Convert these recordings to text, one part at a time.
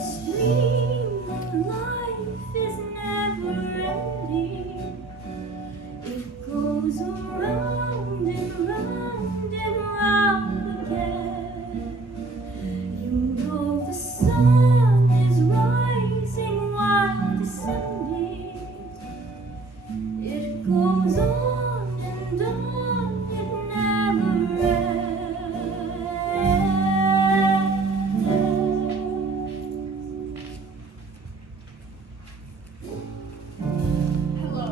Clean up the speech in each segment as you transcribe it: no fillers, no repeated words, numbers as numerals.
stream of life is never ending. It goes around and round and round again. You know the sun is rising while descending. It goes on and on, it never ends. Hello,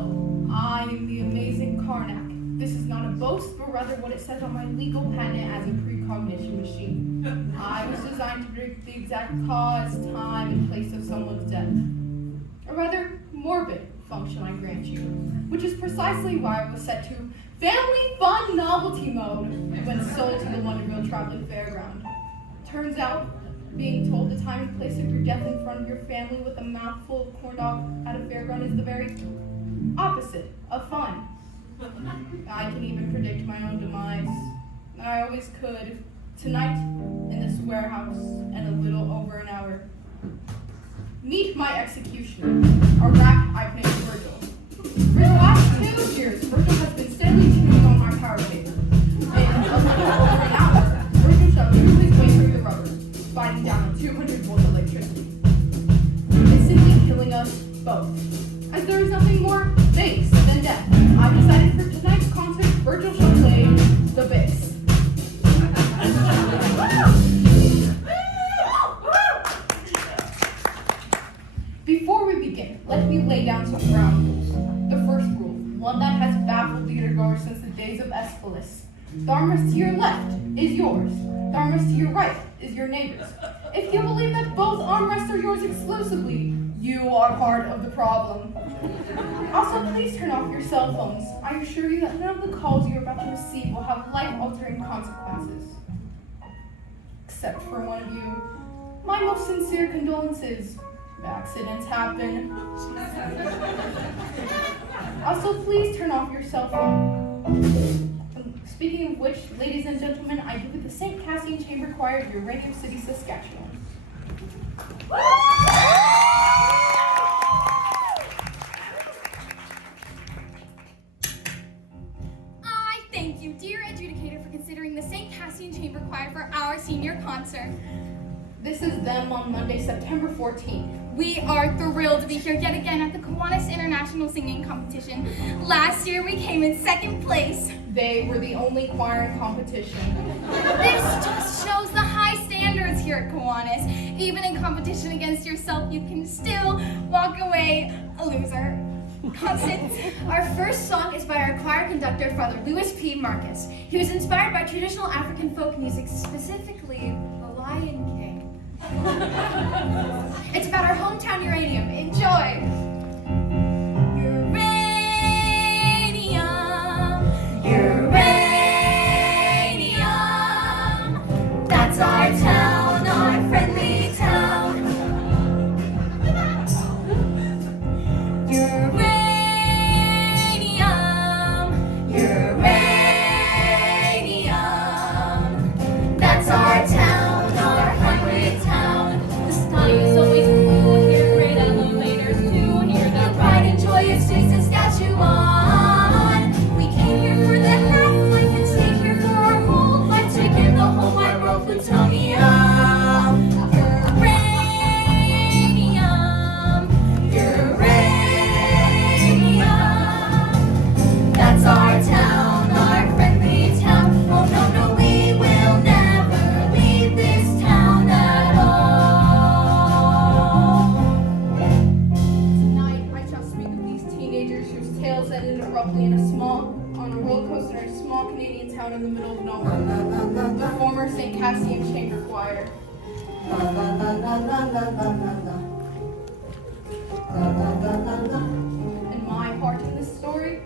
I am the amazing Karnak. This is not a boast, but rather what it says on my legal patent as a precognition machine. I was designed to predict the exact cause, time, and place of someone's death. A rather morbid function, I grant you, which is precisely why I was set to Family Fun Novelty Mode when sold to the Wonderville Traveling Fairground. Turns out, being told the time and place of your death in front of your family with a mouthful of corn dog at a fairground is the very opposite of fun. I can even predict my own demise. I always could. Tonight, in this warehouse, in a little over an hour. Meet my executioner, a rat I've named Virgil. For the last 2 years, Virgil has been steadily chewing on my power paper. In a little over an hour, Virgil shall chew his way through the rubber, biting down on 200 volts electricity. It's simply killing us both. As there is nothing more base than death, I've decided for tonight's concert, Virgil shall play the bass. Before we begin, let me lay down some ground rules. The first rule, one that has baffled theatergoers since the days of Aeschylus. The armrest to your left is yours. The armrest to your right is your neighbor's. If you believe that both armrests are yours exclusively, you are part of the problem. Also, please turn off your cell phones. I assure you that none of the calls you're about to receive will have life-altering consequences. Except for one of you. My most sincere condolences. Accidents happen. Also, please turn off your cell phone. Speaking of which, ladies and gentlemen, I do with the St. Cassian Chamber Choir of Uranium City, Saskatchewan. I thank you, dear adjudicator, for considering the St. Cassian Chamber Choir for our senior concert. This is them on Monday, September 14th. We are thrilled to be here yet again at the Kiwanis International Singing Competition. Last year we came in second place. They were the only choir in competition. This just shows the high standards here at Kiwanis. Even in competition against yourself, you can still walk away a loser. Constance. Our first song is by our choir conductor, Father Louis P. Marcus. He was inspired by traditional African folk music, specifically The Lion King. It's about our hometown uranium. Enjoy! Uranium, uranium, that's our town, our friendly town. Uranium, uranium, that's our town, our friendly town. The sky is always blue, hear great elevators too, hear the pride and joy of St. Saskatchewan. We came here for the half-life and stay here for our whole life, to give the whole wide world plutonium. Uranium, uranium, that's our town, our friendly town. Oh no, no, we will never leave this town at all. Tonight, I shall speak of these teenagers whose tales ended abruptly on a roller coaster in a small Canadian town in the middle of nowhere. The former St. Cassian Chamber Choir. And my part in this story,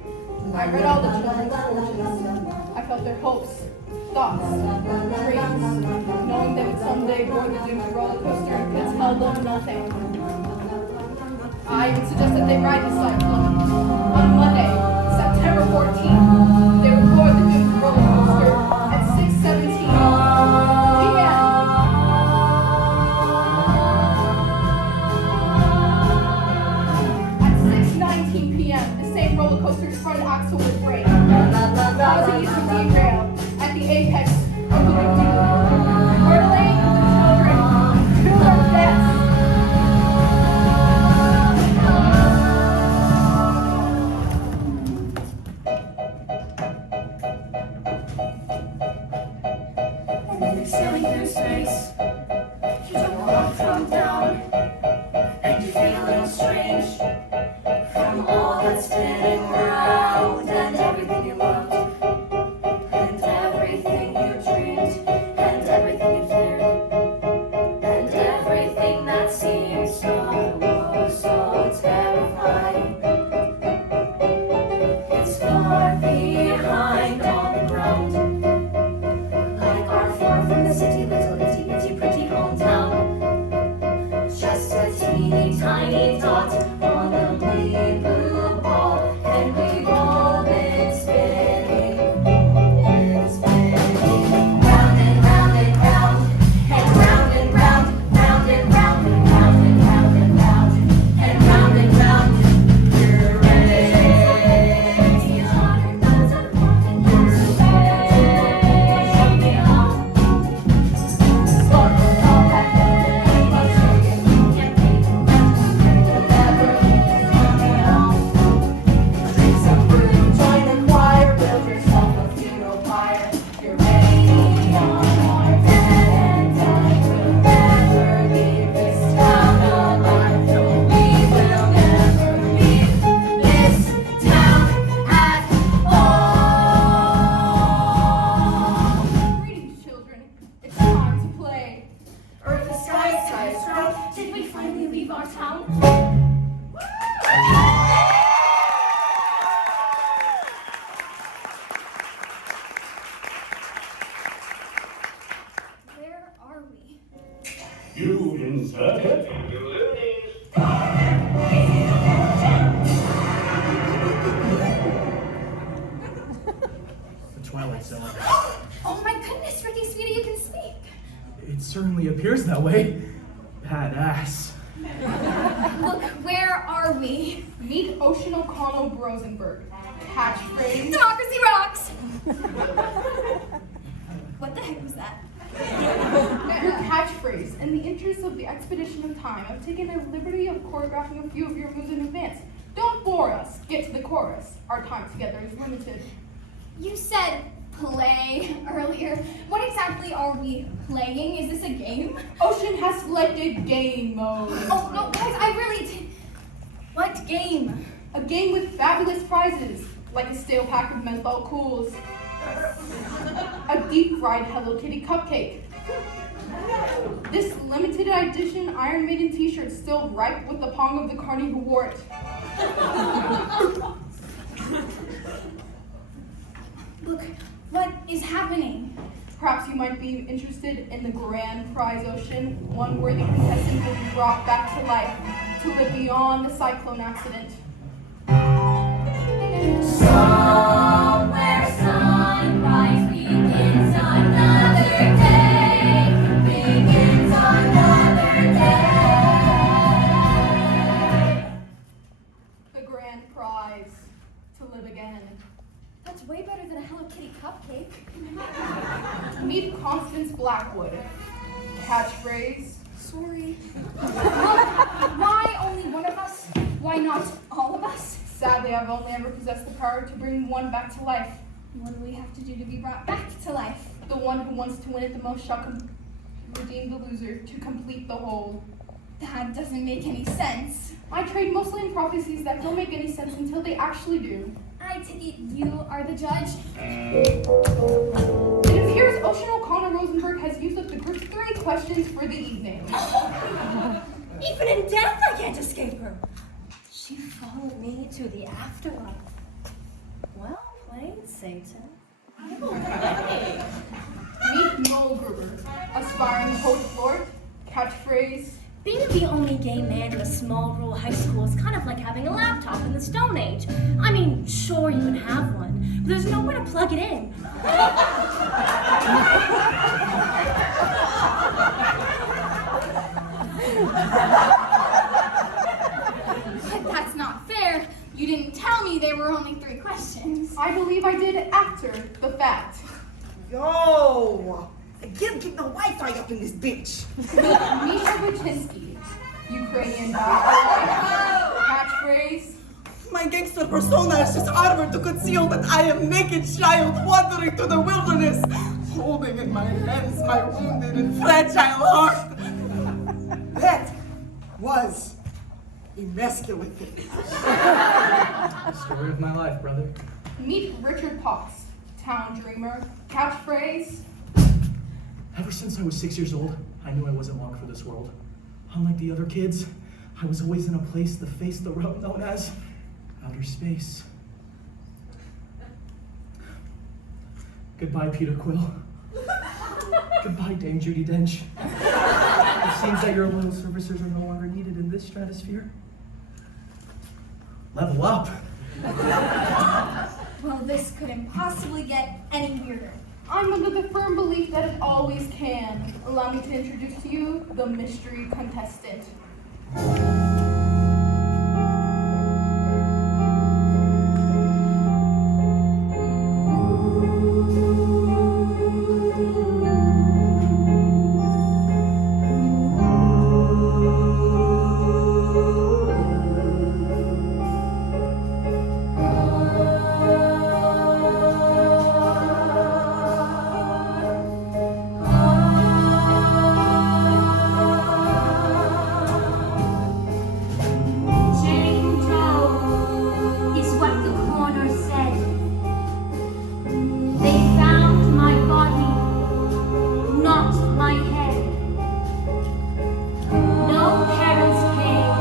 I read all the children's fortunes. I felt their hopes, thoughts, dreams, knowing they would someday board the doomed roller coaster and could tell them nothing. I would suggest that they ride the Cyclone. On Monday, September 14th, they would board the doomed roller coaster at 6:17 p.m. We're laying the children to their deaths. And then you're sailing through space. You don't want to come down. And you feel a little strange from all that's spinning around. And everything you loved. And everything you dreamed. And everything you feared. And everything that seemed so terrifying. It's far behind on the ground. Like our far from the city, little itty bitty pretty hometown. Just a teeny tiny dot on the big blue ball. And we've all been spinning. Round and round and round. And round and round. Round and round and round and round and round. And round and round. You're ready. Hotter those and more than you're Greetings, children. It's time to play. Earth, the sky is strong. Did we finally leave our town? Where are we? You inserted. The Twilight Zone. Oh my goodness, Ricky, sweetie, you can speak. It certainly appears that way. Badass. Look, where are we? Meet Ocean O'Connell Rosenberg. Catchphrase. Democracy rocks! What the heck was that? Your catchphrase. In the interest of the expedition of time, I've taken the liberty of choreographing a few of your moves in advance. Don't bore us. Get to the chorus. Our time together is limited. You said play earlier. What exactly are we playing? Is this a game? Ocean has selected game mode. Oh, no, guys, I really did. What game? A game with fabulous prizes, like a stale pack of menthol cools, a deep-fried Hello Kitty cupcake, this limited edition Iron Maiden t-shirt still ripe with the palm of the carny who wore it. Look, what is happening? Perhaps you might be interested in the grand prize, Ocean. One worthy contestant will be brought back to life to live beyond the Cyclone accident. Somewhere sunrise begins another day. Begins another day. The grand prize, to live again. That's way better than a Hello Kitty cupcake. Meet Constance Blackwood. Catchphrase. Sorry. Why only one of us? Why not all of us? Sadly, I've only ever possessed the power to bring one back to life. What do we have to do to be brought back to life? The one who wants to win it the most shall redeem the loser to complete the whole. That doesn't make any sense. I trade mostly in prophecies that don't make any sense until they actually do. I take it you are the judge. It appears Ocean O'Connell Rosenberg has used up the group's 3 questions for the evening. Even in death, I can't escape her. She followed me to the afterlife. Well played, Satan. Meet Noel Gruber, aspiring poet laureate. Catchphrase. Being the only gay man in a small rural high school is kind of like having a laptop in the Stone Age. I mean, sure, you can have one, but there's nowhere to plug it in. But that's not fair. You didn't tell me there were only 3 questions. I believe I did after the fact. Yo! I can't get no Wi-Fi up in this bitch. Misha Buczynski, Ukrainian catchphrase. My gangster persona is just armor to conceal that I am naked child wandering through the wilderness, holding in my hands my wounded and fragile heart. That was emasculating. Story of my life, brother. Meet Richard Potts, town dreamer, catchphrase. Ever since I was 6 years old, I knew I wasn't long for this world. Unlike the other kids, I was always in a place to face the road known as outer space. Goodbye, Peter Quill. Goodbye, Dame Judi Dench. It seems that your loyal services are no longer needed in this stratosphere. Level up. Well, this couldn't possibly get any weirder. I'm under the firm belief that it always can. Allow me to introduce to you the mystery contestant. Jane Doe is what the coroner said. They found my body, not my head. No parents came,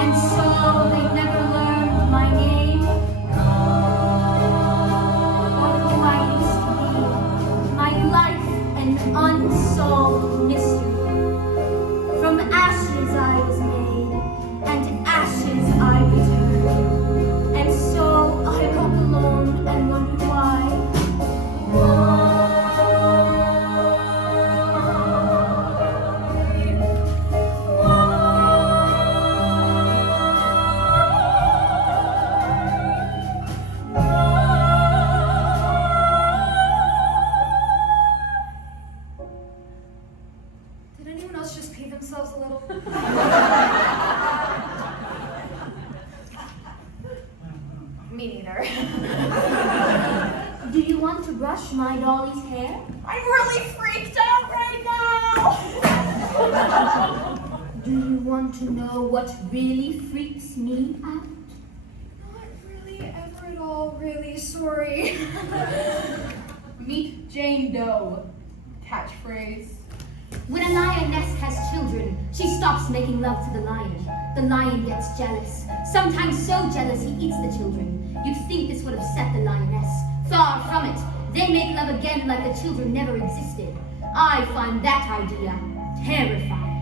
and so they never learned my name or who I used to be. My life an unsolved mystery. From ashes I was made, and ashes I return. And so I walk alone and wonder Did anyone else just pee themselves a little? Me neither. Do you want to brush my dolly's hair? I'm really freaked out right now. Do you want to know what really freaks me out? Not really ever at all, really sorry. Meet Jane Doe, catchphrase. When a lioness has children, she stops making love to the lion. The lion gets jealous. Sometimes so jealous he eats the children. You'd think this would upset the lioness. Far from it. They make love again like the children never existed. I find that idea terrifying.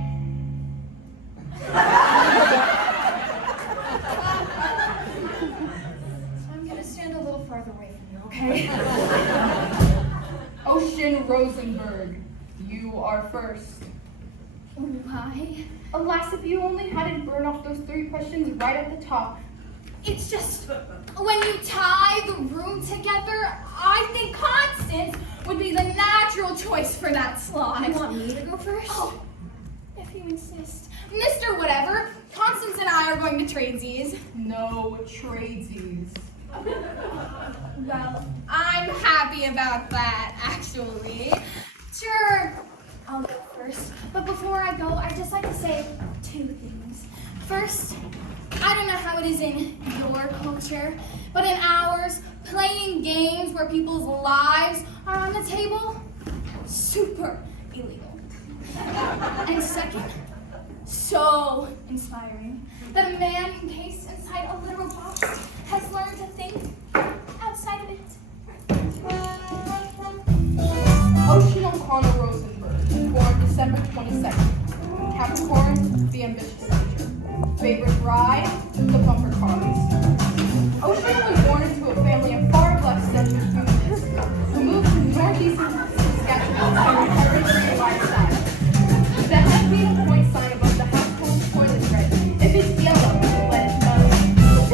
I'm gonna stand a little farther away from you, okay? Ocean Rosenberg, you are first. Why? Alas, if you only hadn't burned off those 3 questions right at the top. It's just, when you tie the room together, I think Constance would be the natural choice for that slot. You want me to go first? Oh, if you insist. Mr. Whatever, Constance and I are going to tradesies. No tradesies. Well, I'm happy about that, actually. Sure, I'll go first. But before I go, I'd just like to say 2 things. First, I don't know how it is in your culture, but in ours, playing games where people's lives are on the table, super illegal. And second, so inspiring that a man encased inside a literal box has learned to think outside of it. Ocean O'Connor Rosenberg, born December 22nd. Capricorn, the ambitious nature. Favorite ride, the bumper cars. Ocean was born into a family of far left center humanists who moved to northeastern Saskatchewan to inherit a lifestyle. The head being a point sign above the household toilet red. If it's yellow, let it know.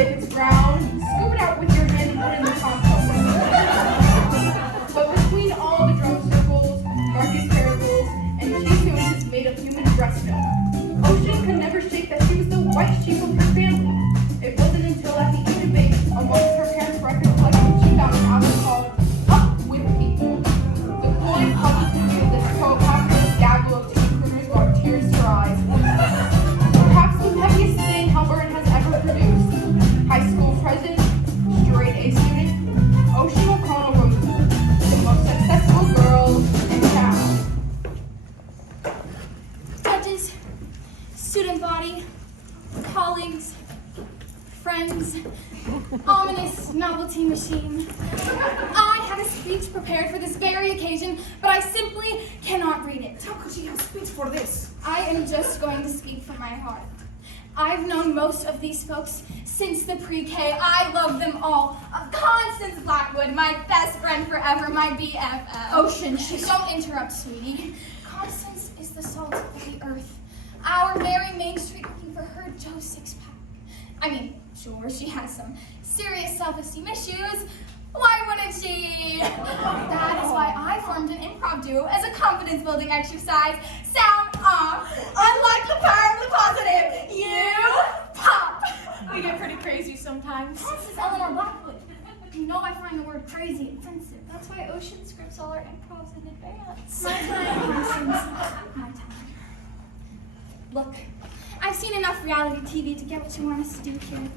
If it's brown, scoop it out with your hand and put it in the compost. But between all machine. I had a speech prepared for this very occasion, but I simply cannot read it. How could she have speech for this? I am just going to speak from my heart. I've known most of these folks since the pre-K. I love them all. Constance Blackwood, my best friend forever, my BFF. Ocean, Don't interrupt, sweetie. Constance is the salt of the earth. Our Mary Main Street looking for her Joe six-pack. I mean, sure, she has some serious self-esteem issues. Why wouldn't she? That is why I formed an improv duo as a confidence-building exercise. Sound off. Unlike the power of the positive, you pop. we get pretty crazy sometimes. This is Eleanor Blackwood. You know I find the word crazy offensive. That's why Ocean scripts all our improvs in advance. My time, Constance. My time. Look, I've seen enough reality TV to get what you want us to do here.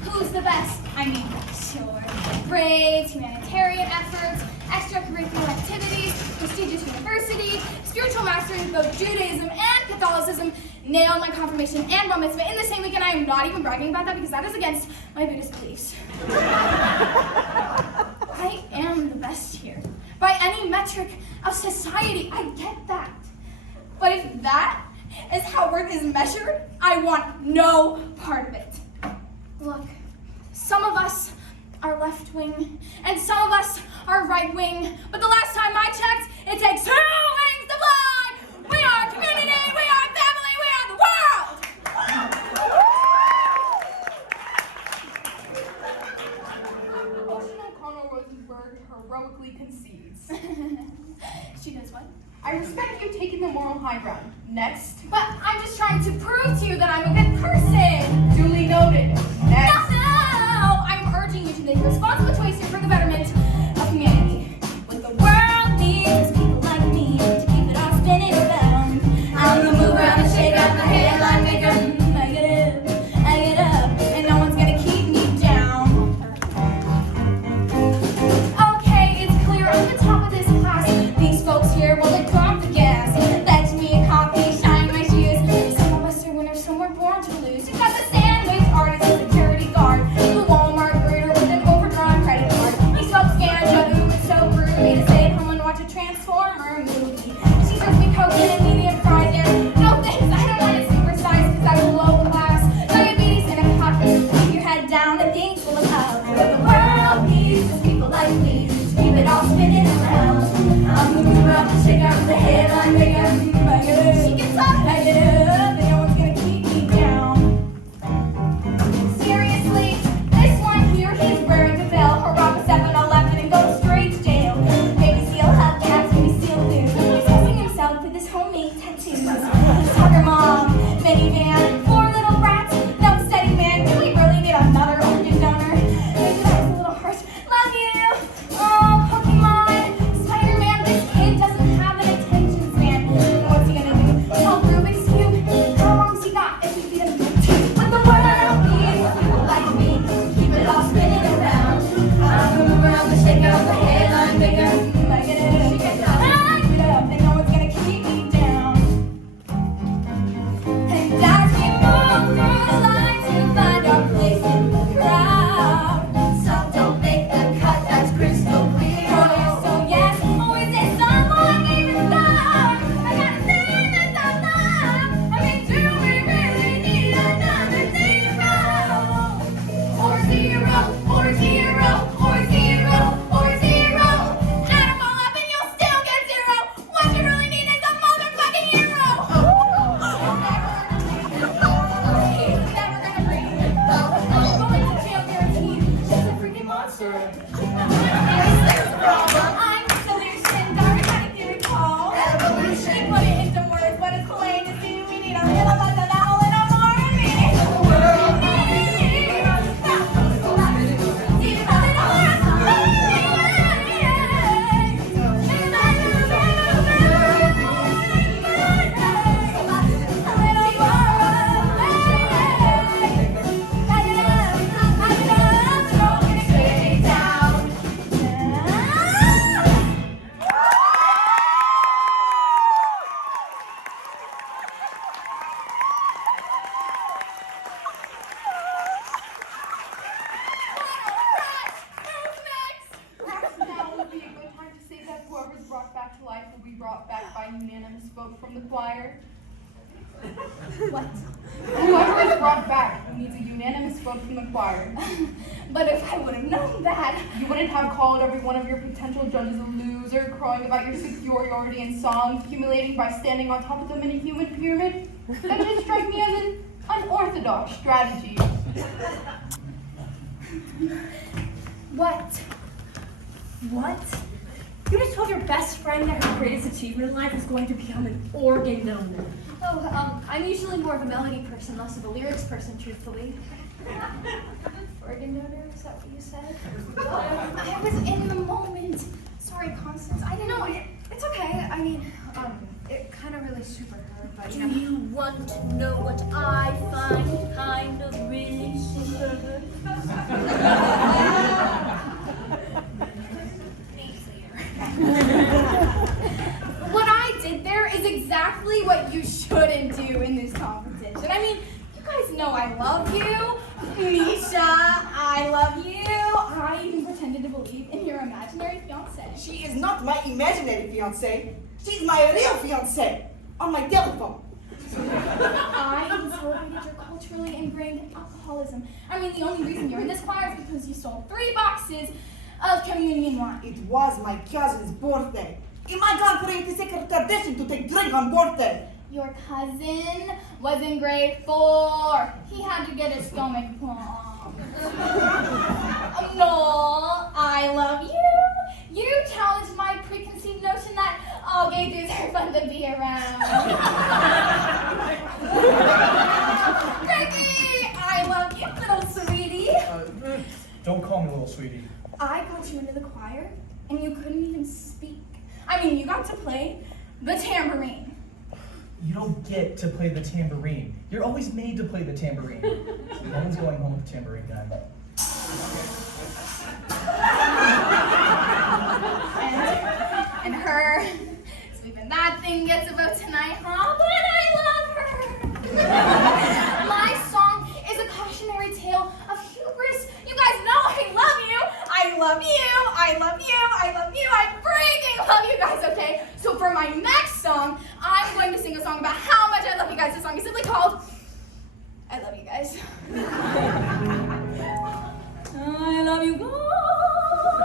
Who's the best? I mean, sure. Grades, humanitarian efforts, extracurricular activities, prestigious university, spiritual mastery of both Judaism and Catholicism, nailed my confirmation and bar mitzvah in the same week, and I am not even bragging about that because that is against my Buddhist beliefs. I am the best here. By any metric of society, I get that. But if that is how worth is measured, I want no part of it. Look, some of us are left wing, and some of us are right wing, but the last time I checked, it takes 2 wings to fly! We are community, we are family, we are the world! Ocean O'Connell Rosenberg heroically concedes. She does what? I respect you taking the moral high ground. Next. But I'm just trying to prove to you that I'm a good person. Duly noted. Next. No, I'm urging you to make a responsible choice here for the betterment of humanity. What the world needs is people like me to keep it all spinning around. I'm gonna move around and shake out the headline maker. I get up, and no one's gonna keep me down. Okay, it's clear on the top of this class. These folks here will drop the gas. Fetch me a coffee, shine my shoes. Some of us are winners, some were born to lose. You got the sandwich artist, the security guard, the Walmart greeter with an overdrawn credit card. These folks be brought back by unanimous vote from the choir. What? Whoever is brought back needs a unanimous vote from the choir. But if I would have known that. You wouldn't have called every one of your potential judges a loser, crowing about your superiority in song, accumulating by standing on top of them in a human pyramid. That just strikes me as an unorthodox strategy. What? What? You just told your best friend that her greatest achievement in life is going to become an organ donor. Oh, I'm usually more of a melody person, less of a lyrics person, truthfully. Organ donor, is that what you said? I was in the moment. Sorry, Constance, I didn't know. It's okay. I mean, it kind of really super hurt, but Do you want to know what I find kind of really super? What I did there is exactly what you shouldn't do in this competition. I mean, you guys know I love you. Misha, I love you. I even pretended to believe in your imaginary fiance. She is not my imaginary fiancé. She's my real fiancé. On my telephone. I celebrated your culturally ingrained alcoholism. I mean, the only reason you're in this choir is because you stole 3 boxes of communion wine. It was my cousin's birthday. In my country, it is a tradition to take drink on birthday. Your cousin was in grade 4. He had to get his stomach pumped. No, I love you. You challenged my preconceived notion that all gay dudes are fun to be around. Ricky, I love you, little sweetie. Don't call me little sweetie. I got you into the choir, and you couldn't even speak. I mean, you got to play the tambourine. You don't get to play the tambourine. You're always made to play the tambourine. No one's going home with the tambourine guy. And her, so even that thing gets a vote tonight, huh? But I love her. My song is a cautionary tale of hubris. You guys know I love you. I love you. I love you. I love you. I freaking love you guys, okay? So for my next song, I'm going to sing a song about how much I love you guys. This song is simply called I Love You Guys. I love you guys.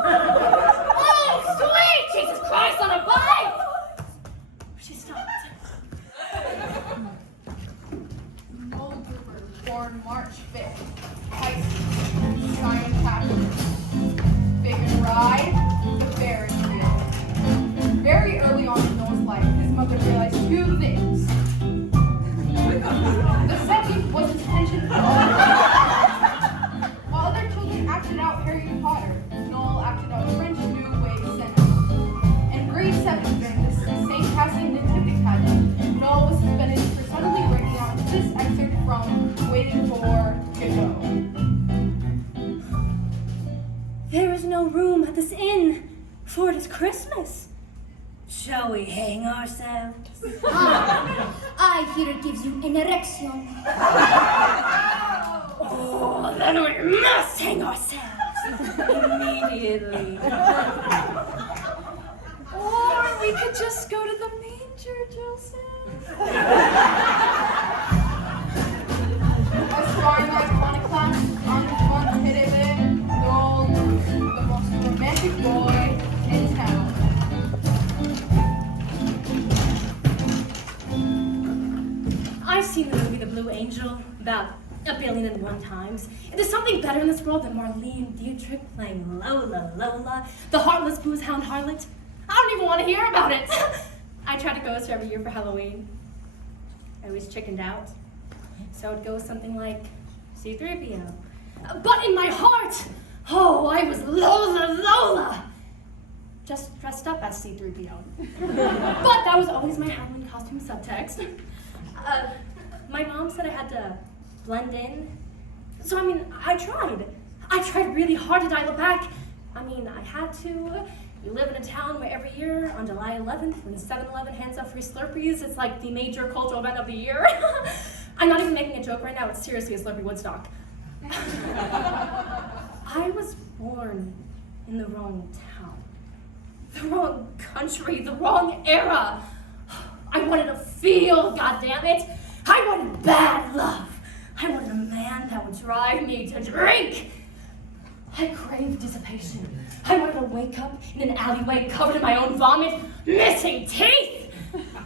Oh, sweet! Jesus Christ on a bike! She stopped. Moldgruber, born March 5th. Height, Cheyenne Capital. Big and ride, the Ferris wheel. Very early on in Noel's life, his mother realized 2 things. The second was his penchant for while other children acted out Harry Potter, Noel acted out French New Wave cinema. In grade 7, during this St. Cassie Nativity pageant, Noel was suspended for suddenly breaking out this excerpt from Waiting for Godot. There is no room at this inn, for it is Christmas. Shall we hang ourselves? I hear it gives you an erection. Oh, then we must hang ourselves immediately. Or we could just go to the manger, Joseph. As far as iconoclast, Antoine Hedebe, Noel, the most romantic boy in town. I've seen the movie The Blue Angel about 1,000,000,001 times. There's something better in this world than Marlene Dietrich playing Lola, the heartless booze hound harlot. I don't even want to hear about it. I try to go with her every year for Halloween. I always chickened out. So it goes something like C-3PO. But in my heart, oh, I was Lola. Just dressed up as C-3PO. But that was always my Halloween costume subtext. My mom said I had to blend in. So, I mean, I tried. I tried really hard to dial it back. I mean, I had to. You live in a town where every year on July 11th, when 7-Eleven hands out free Slurpees, it's like the major cultural event of the year. I'm not even making a joke right now. It's seriously a Slurpee Woodstock. I was born in the wrong town. The wrong country, the wrong era. I wanted to feel, goddammit. I wanted bad love. I wanted a man that would drive me to drink. I craved dissipation. I wanted to wake up in an alleyway covered in my own vomit, missing teeth.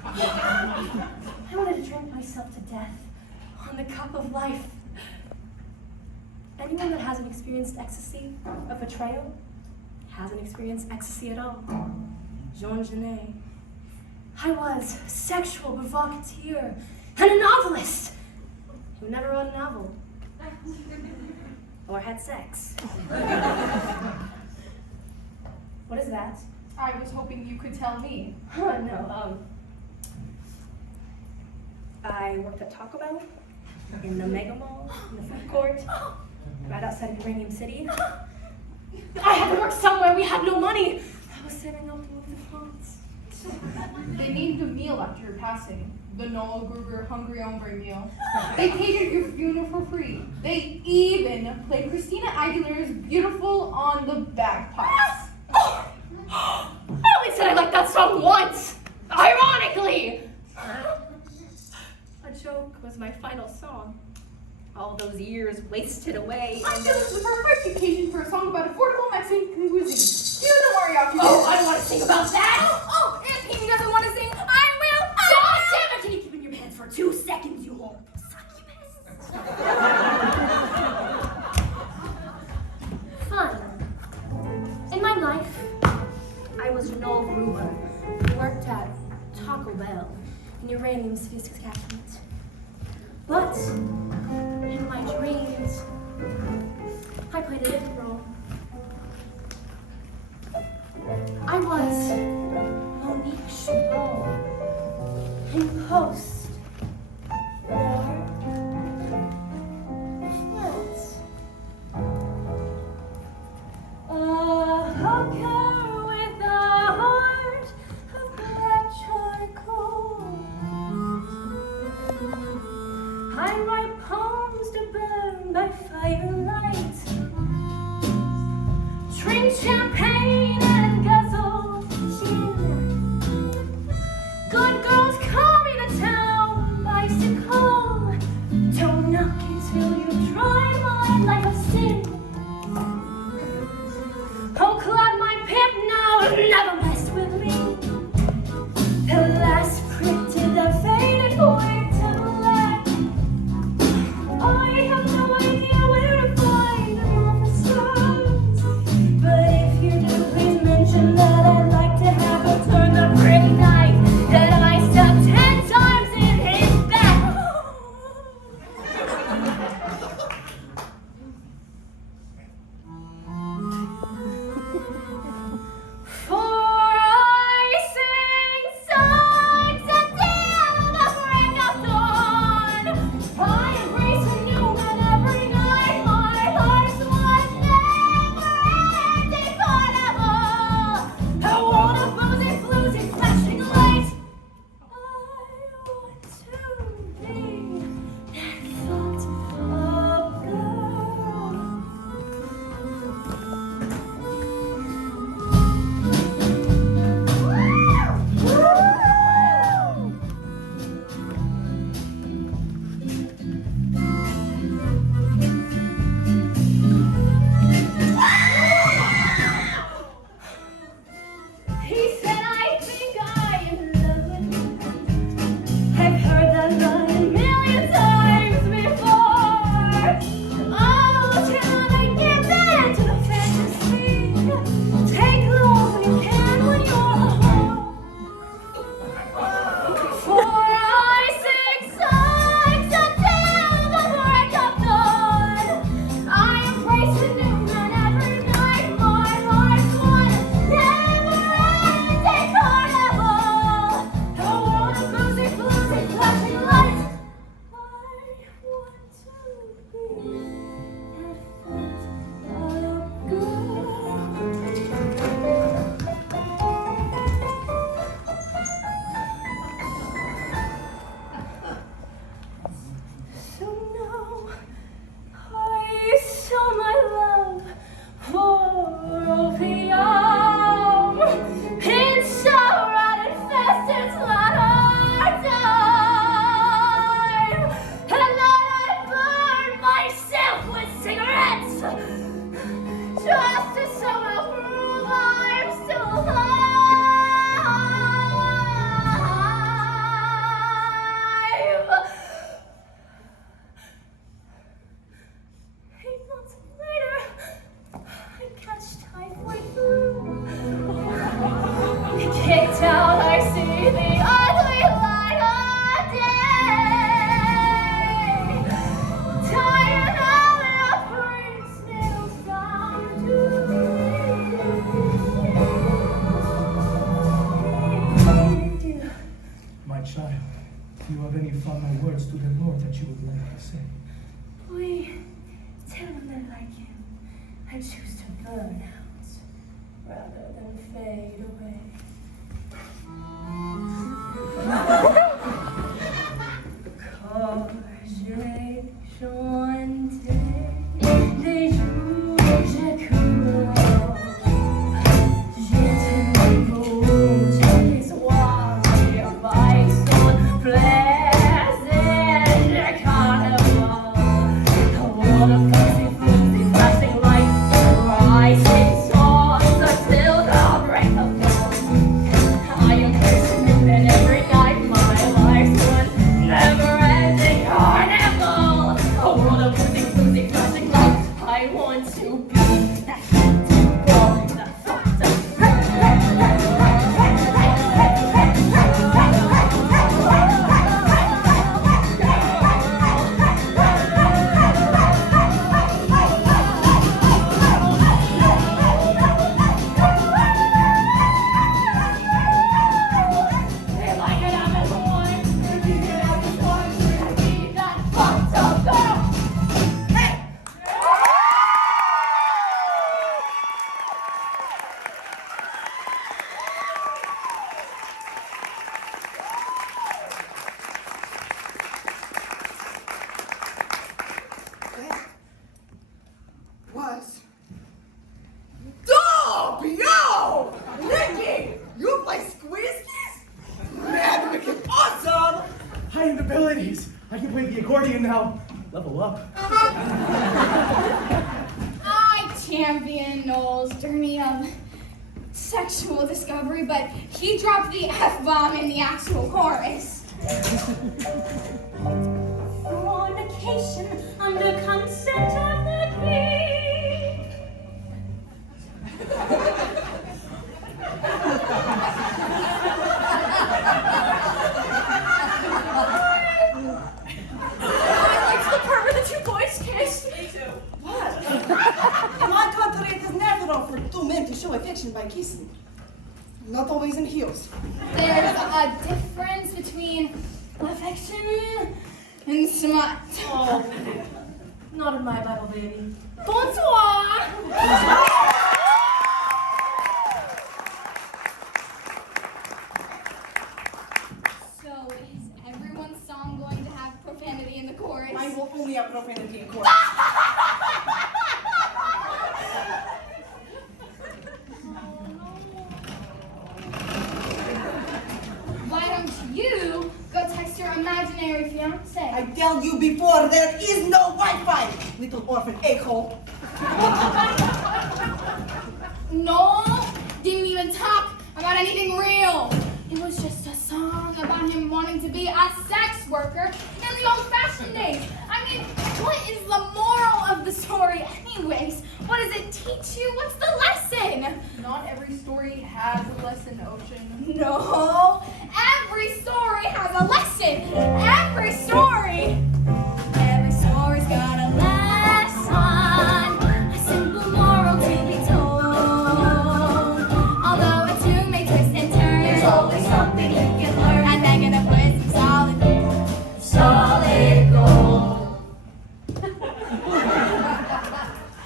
I wanted to drink myself to death on the cup of life. Anyone that hasn't experienced ecstasy of betrayal hasn't experienced ecstasy at all. Jean Genet. I was a sexual provocateur and a novelist who never wrote a novel or had sex. What is that? I was hoping you could tell me. No, I worked at Taco Bell, in the Mega Mall, in the food court, right outside of Uranium City. I had to work somewhere. We had no money. I was saving up to move to France. They named a meal after your passing. The Noel Gruger Hungry Hombre meal. They catered your funeral for free. They even played Christina Aguilera's Beautiful on the bagpipes. I only said I liked that song once, ironically. A joke was my final song. All those years wasted away. I feel it's the perfect occasion for a song about affordable Mexican cuisine. You know mariachi. Oh, I don't want to sing about that. Oh, if he doesn't want to sing, I will. God damn it! Can you keep in your pants for 2 seconds, you whole succubus? Fun. In my life, I was Noel Gruber, who worked at Taco Bell in Uranium City, Saskatchewan. But in my dreams, I played a different role. I was Monique Chabot in post war France. A hooker with a heart of black charcoal. I write poems to burn by firelight. Drink champagne and guzzle gin. Good girls call me the town My child, do you have any final words to the Lord that you would like to say? Boy, tell him that like him, I choose to burn out rather than fade away. Car j'ai chanté des jours j'ai couru. J'étais nouveau, j'ai soir, j'ai vaille son plaisir, j'ai carnaval. What a fancy, fancy, flashing lights, rising stars, are still the breath of dawn. I am cursing and every night my life's one never-ending carnival. A world of losing, losing, flashing lights. I want to be that boy that fucked up. If I could have a boy, if you could have a boy, I'd be that fucked up girl. Hey! That was dope! Yo! Ricky! You play squeezes? Man, wicked awesome! High-end abilities! I can play the accordion now. Level up. I champion Noel's journey of sexual discovery, but he dropped the F-bomb in the actual chorus. Fornication under consent of the king. I liked the part where the two boys kissed. Me too. What? My country has never offered two men to show affection by kissing. Not always in heels. There's a difference between affection and smut. Oh, not in my Bible, baby. Bonsoir! So, is everyone's song going to have profanity in the chorus? I will only have profanity in court. Why don't you go text your imaginary fiance? I tell you before, there is no Wi-Fi, little orphan a-hole. No, didn't even talk about anything real. It was just a song about him wanting to be a sex worker in the old-fashioned days. I mean, what is the moral of the story anyways? What does it teach you? What's the lesson? Not every story has a lesson, Ocean. No, every story has a lesson. Every story's got a lesson, a simple moral to be told. Although a tune may twist and turn, there's always something you can learn. And I'm gonna put some solid gold.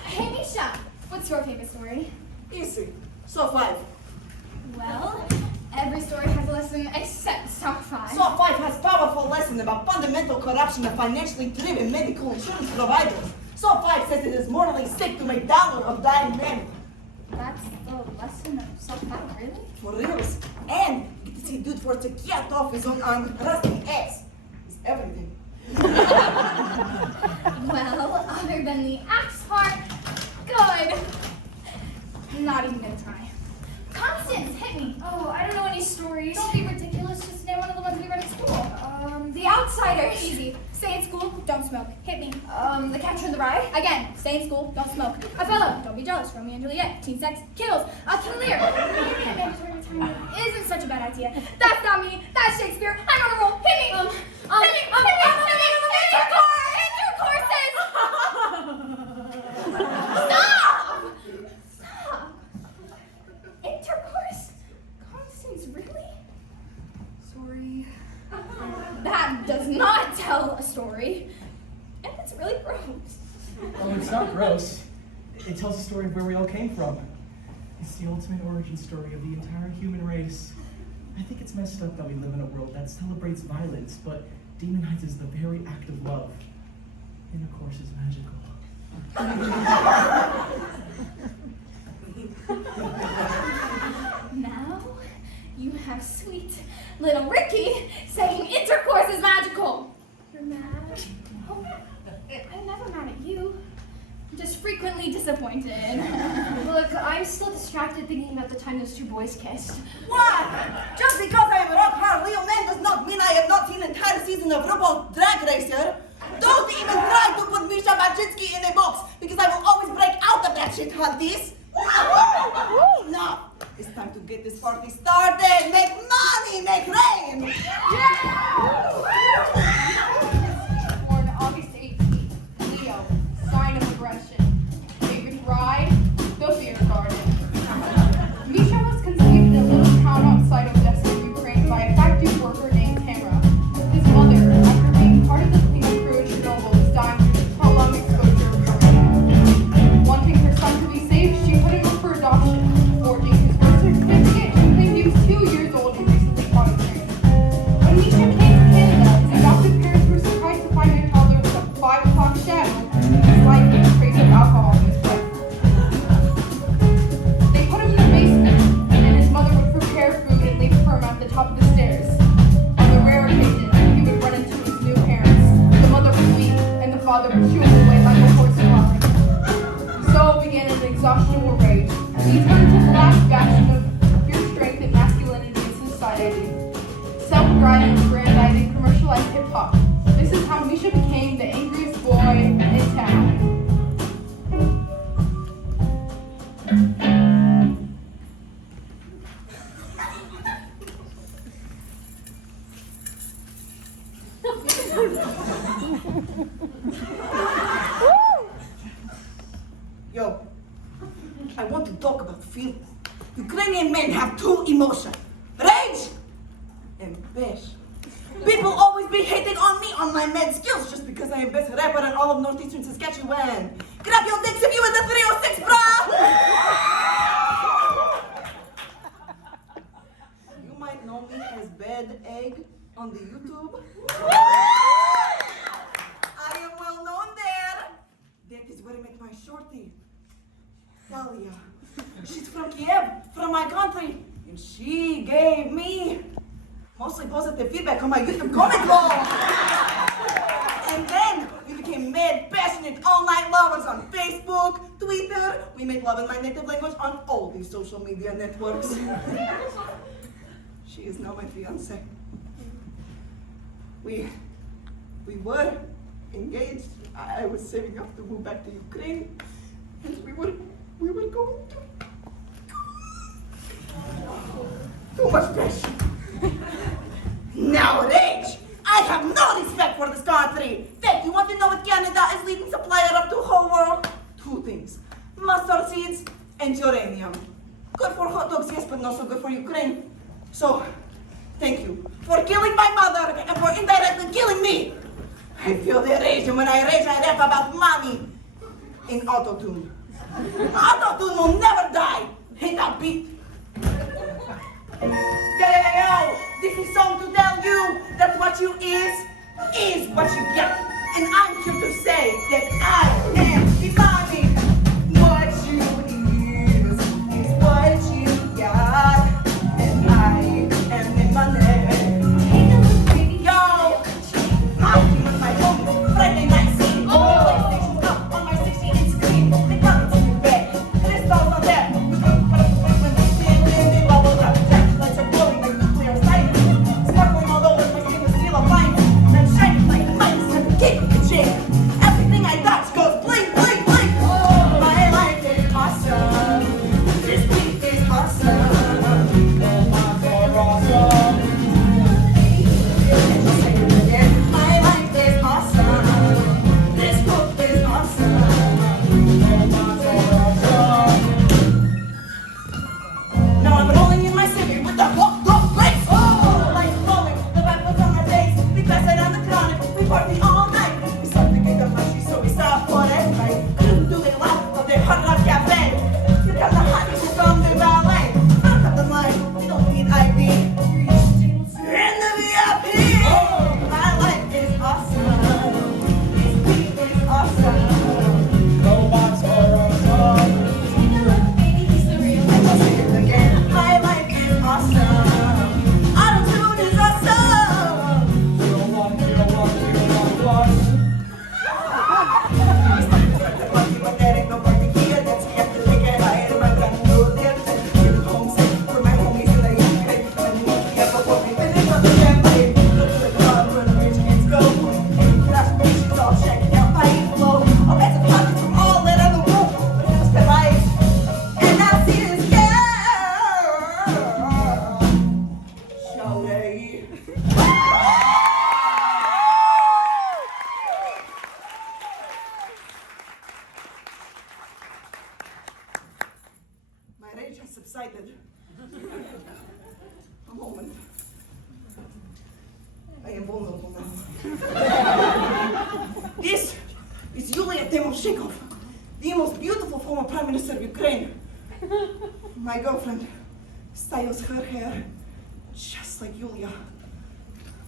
Hey Misha, what's your favorite story? Easy. So 5. Well, every story has a lesson except Song 5. So 5 has powerful lesson about fundamental corruption of financially driven medical insurance providers. So 5 says it is morally sick to make dollar of dying men. That's the lesson of Song 5, really? For reals. And you get to see dude for to get off his own arm, rusting ass. It's everything. Well, other than the axe part, good. I'm not even gonna try. Constance, hit me. Oh, I don't know any stories. Don't be ridiculous, just name one of the ones we read at school. The Outsiders. Easy. Stay in school, don't smoke. Hit me. The Catcher in the Rye. Again, stay in school, don't smoke. Othello, don't be jealous. Romeo and Juliet, teen sex, kills. King Lear, maybe a mandatory retirement isn't such a bad idea. That's not me, that's Shakespeare. I'm on a roll. Hit me. Hit me. Intercourses. Stop! Intercourse? Constance, really? Sorry. story. And it's really gross. Oh, it's not gross. It tells the story of where we all came from. It's the ultimate origin story of the entire human race. I think it's messed up that we live in a world that celebrates violence, but demonizes the very act of love. Intercourse is magical. Now, you have sweet little Ricky saying intercourse is magical. You're mad? Oh, I'm never mad at you. I'm just frequently disappointed. Look, I'm still distracted thinking about the time those two boys kissed. What? Just because I am a rock hard real man does not mean I have not seen an entire season of RuPaul's Drag Race here. Don't even try to put Misha Baczynski in a box, because I will always break out of that shit, hunties. Now, it's time to get this party started. Make money, make rain. Born August 18th, Leo, sign of aggression. Favorite ride? The beer garden. Misha was conceived in a little town outside Odessa, Ukraine by a factory worker named Tamara. His mother, after being part of the cleanup crew in Chernobyl, was dying due to prolonged exposure of uranium. Wanting her son to be saved, she put him up for adoption, forging his birth certificate. She claimed he was 2 years old and recently caught a train. When Misha came to Canada, his adoptive parents were surprised to find a toddler with a 5 o'clock shadow, slight with a trace of alcohol in his breath. They put him in the basement, and his mother would prepare food and leave for him at the top of the stairs. On the rare occasion, he would run into his new parents. The mother would weep, and the father would shoo him away like a horse flying. So began an exhaustible rage. He turned to the last bastion of pure strength and masculinity in society. Self-grandizing commercialized hip-hop. This is how Misha became the angriest boy in town. Yo, I want to talk about feelings. Ukrainian men have two emotions: rage and bash. People always be hating on me on my mad skills just because I am best rapper in all of northeastern Saskatchewan. Grab your dicks if you in the 306, brah! You might know me as Bad Egg on the YouTube. I am well known there. That is where I met my shorty, Talia. She's from Kiev, from my country, and she gave me mostly positive feedback on my YouTube comment wall. And then we became mad, passionate, all-night lovers on Facebook, Twitter. We made love in my native language on all these social media networks. She is now my fiance. We were engaged. I was saving up to move back to Ukraine, and we were going to too much passion. Now rage. I have no respect for this country. Fact, you want to know what Canada is leading supplier of the whole world? Two things: mustard seeds and uranium. Good for hot dogs, yes, but not so good for Ukraine. So, thank you for killing my mother and for indirectly killing me. I feel the rage, and when I rage, I rap about money in auto-tune. Auto-tune will never die. Hit that beat. Yo, this is song to tell you that what you is what you get. And I'm here to say that I am demanding what you is what you got. And I am in my name. Yo, I'm with my homies, Friday night scene. PlayStation up on my 60-inch screen. The guns in the back, crystals on there. When we stand in the bubble up, lights are glowing like nuclear silence. Sparkling all over my stainless steel appliance. I'm shining like lights and the kick of the chain. Everything I touch goes bling bling. Ricky. My rage has subsided. A moment. I am vulnerable now. This is Yulia Tymoshenko, the most beautiful former Prime Minister of Ukraine. My girlfriend styles her hair just like Yulia.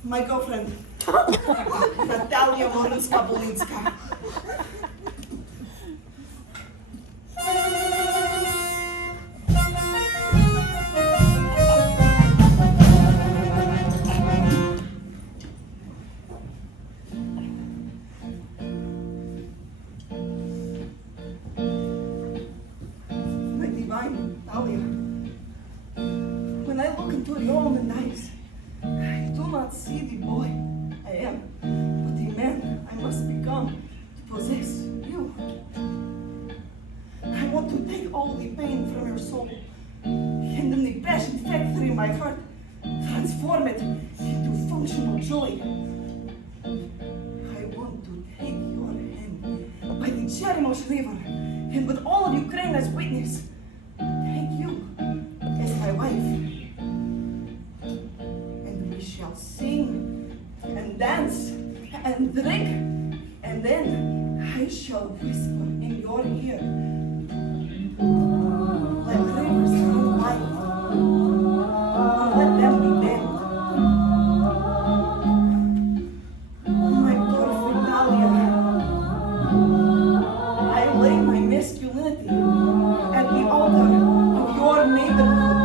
My girlfriend, Natalia Voronska-Bolinska. My divine Natalia, when I look into your almond eyes, I do not see the boy I am, but the man I must become to possess you. I want to take all the pain from your soul and in the passion factory in my heart, transform it into functional joy. I want to take your hand by the Chernosh River and with all of Ukraine as witness, take you as my wife. And we shall sing and dance and drink, and then I shall whisper in your ear like rivers through life, or let them be dead. My perfect Dahlia, I lay my masculinity at the altar of your neighborhood.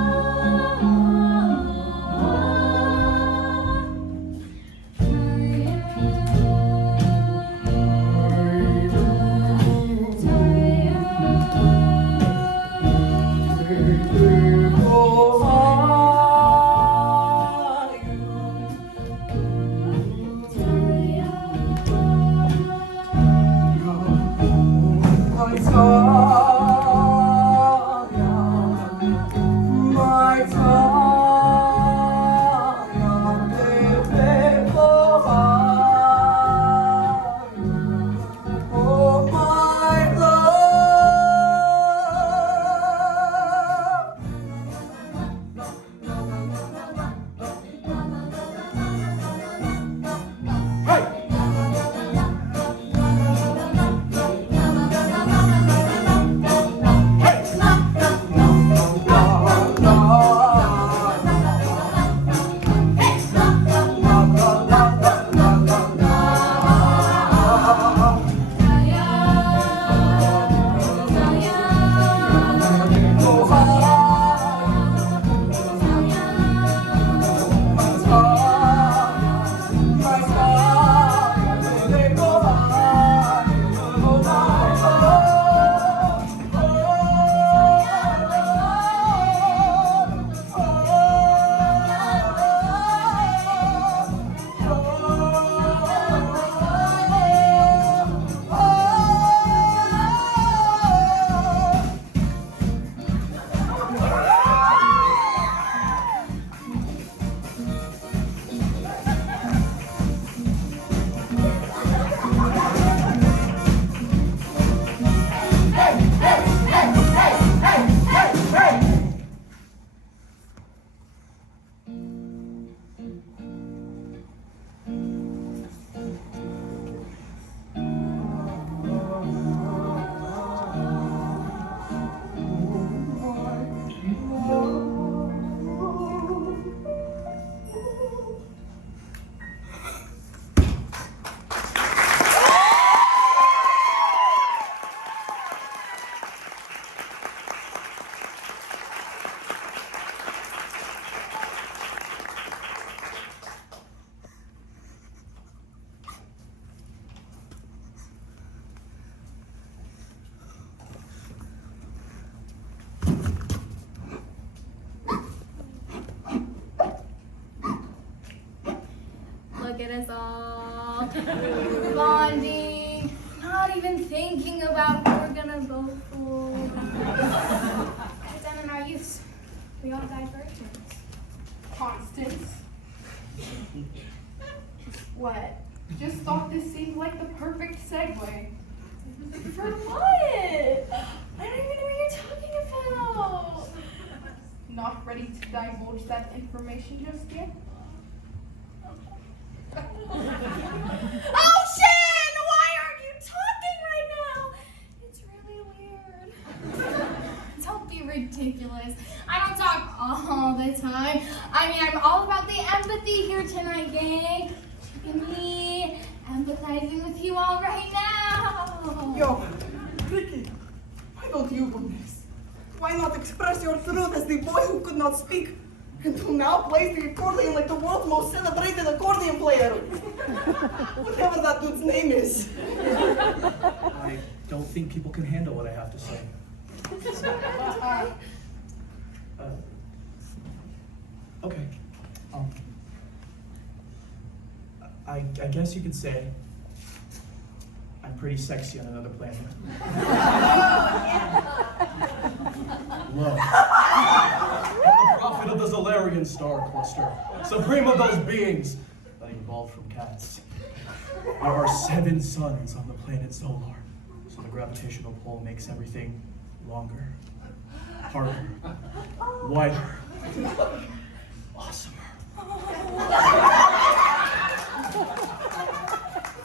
Look at us all bonding, not even thinking about who we're gonna vote for. But then in our youth, we all died virgins. Constance, What? Just thought this seemed like the perfect segue. For what? I don't even know what you're talking about. Not ready to divulge that information just yet? Oh shit! Why aren't you talking right now? It's really weird. Don't be ridiculous. I don't talk all the time. I mean, I'm all about the empathy here tonight, gang. Look at me, empathizing with you all right now. Yo, Ricky, why don't you do this? Why not express your truth as the boy who could not speak and who now plays the accordion like the world's most celebrated accordion player? Whatever that dude's name is. I don't think people can handle what I have to say. Okay. I guess you could say I'm pretty sexy on another planet. Love. I'm the prophet of the Zolarian star cluster, supreme of those beings that evolved from cats. There are 7 suns on the planet Solar, so the gravitational pull makes everything longer, harder, wider, awesomer.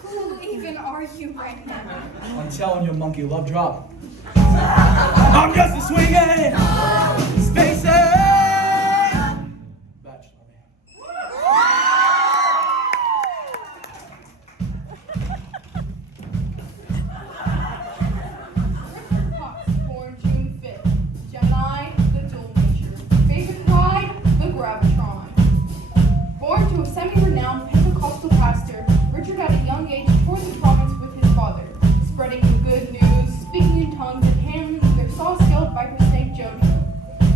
Who even are you right now? I'm telling you, monkey, love drop. I'm just a swinging, spacing bachelor man. Richard Potts, born June 5th. Gemini, the dual nature. Favorite ride, the Gravitron. Born to a semi-renowned Pentecostal pastor, Richard at a young age toured the province with his father, spreading the good news, speaking in tongues, and handling their saw-scaled viper snake Jojo.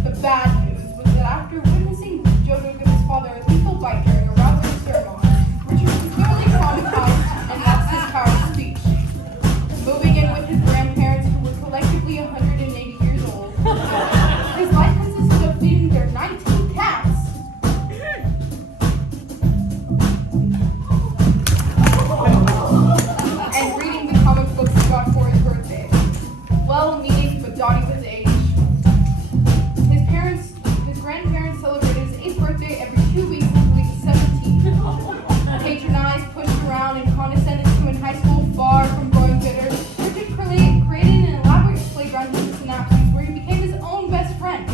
The bad news was that after witnessing Jojo give his father a lethal bite during a rousing sermon, Richard was clearly traumatized and lost his power of speech. Moving in with his grandparents, who were collectively 180 years old, his life consisted of feeding their 19 cats. And reading the comic books he got for his birthday. Well-meaning, but dotty with age. His grandparents celebrated his 8th birthday every 2 weeks until he was 17. Patronized, pushed around, and condescended to in high school, far from growing bitter, Richard created an elaborate playground in the synapses where he became his own best friend.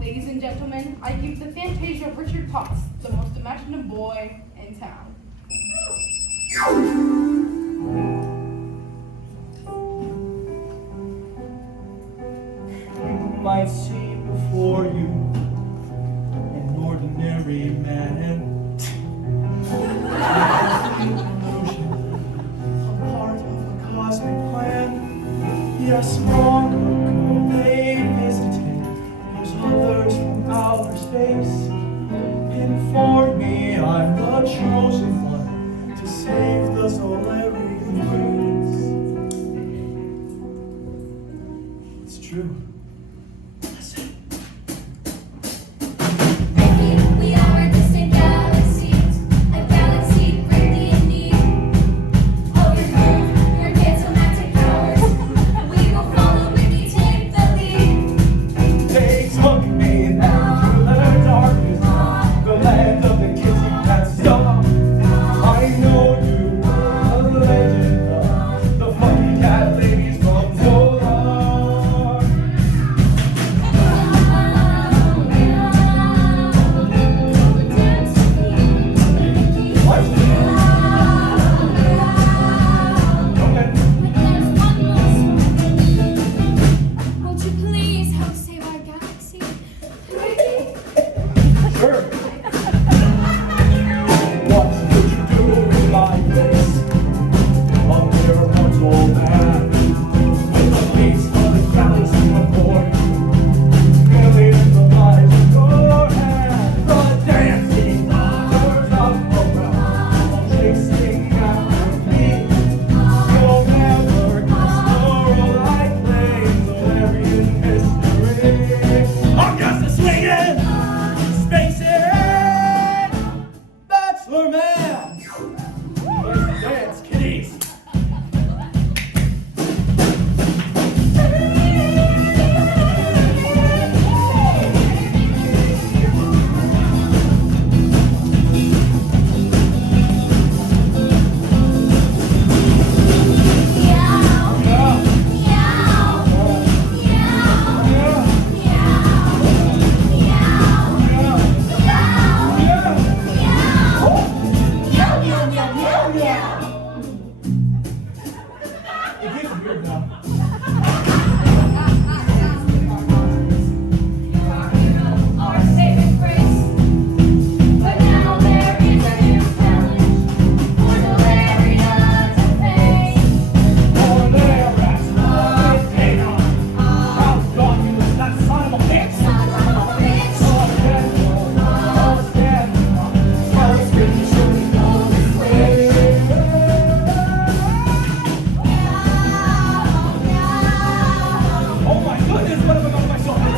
Ladies and gentlemen, I give the Fantasia of Richard Potts, the most imaginative boy in town. You might see before you an ordinary man. A part of a cosmic plan. Yes, long ago they visited those others from outer space. Informed me I'm the chosen one to save the Solarian race. It's true. We are a distant galaxy, a galaxy greatly in need. Oh, your dance romantic powers. We will follow Bachelor man! Let's dance, kiddies! It gets weird now. Our saving grace. But now there is a new challenge for the areas of faith. Over there, Bachelor, hang on. How dog you is that son of a bitch? Son of a bitch. Oh, dead, oh, dead. Now it's pretty sure we go this way. Oh my goodness, what have I got myself into?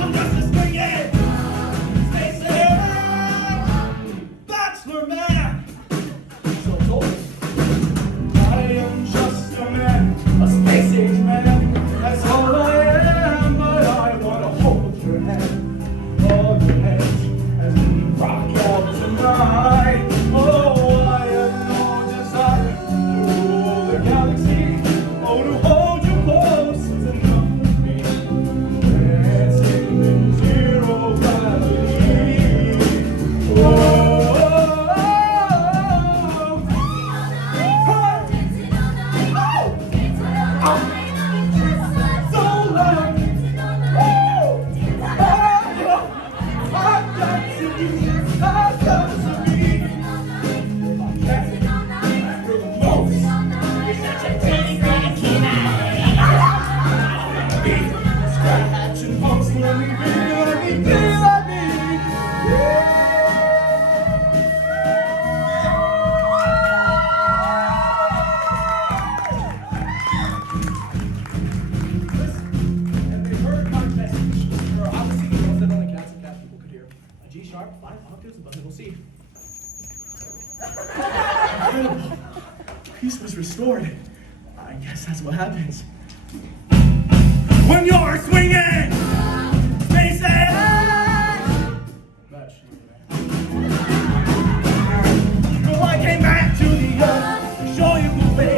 I'm just a swing in. Stay safe. Bachelor man. So told. I am just a man, a space age man. That's all I am, but I want to hold your hand. Hold your hand as we rock out tonight. Oh, I have no desire to rule the galaxy. Oh, to hold you close is enough for me. Dancing in zero gravity. Oh, so loud. I've got to be. I've got to be. You're the most. You're such a pretty scratching folks, let me be, let me be, let me Listen, and they heard my message. There are obviously notes that only cats and cat people could hear. A G sharp, 5 octaves above middle C. Incredible. Peace was restored. I guess that's what happens. When you're swinging, stay safe. So I came back to the earth to show you the way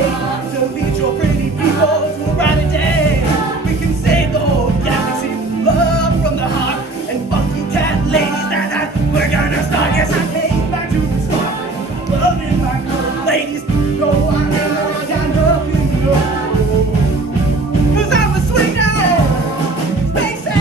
to lead your pretty people to a brighter day. We can save the whole galaxy with love from the heart and funky cat ladies. That we're gonna start. Yes, I came back to the start. Loving my good ladies. No, I never got nothing to know. 'Cause I'm a sweet space age.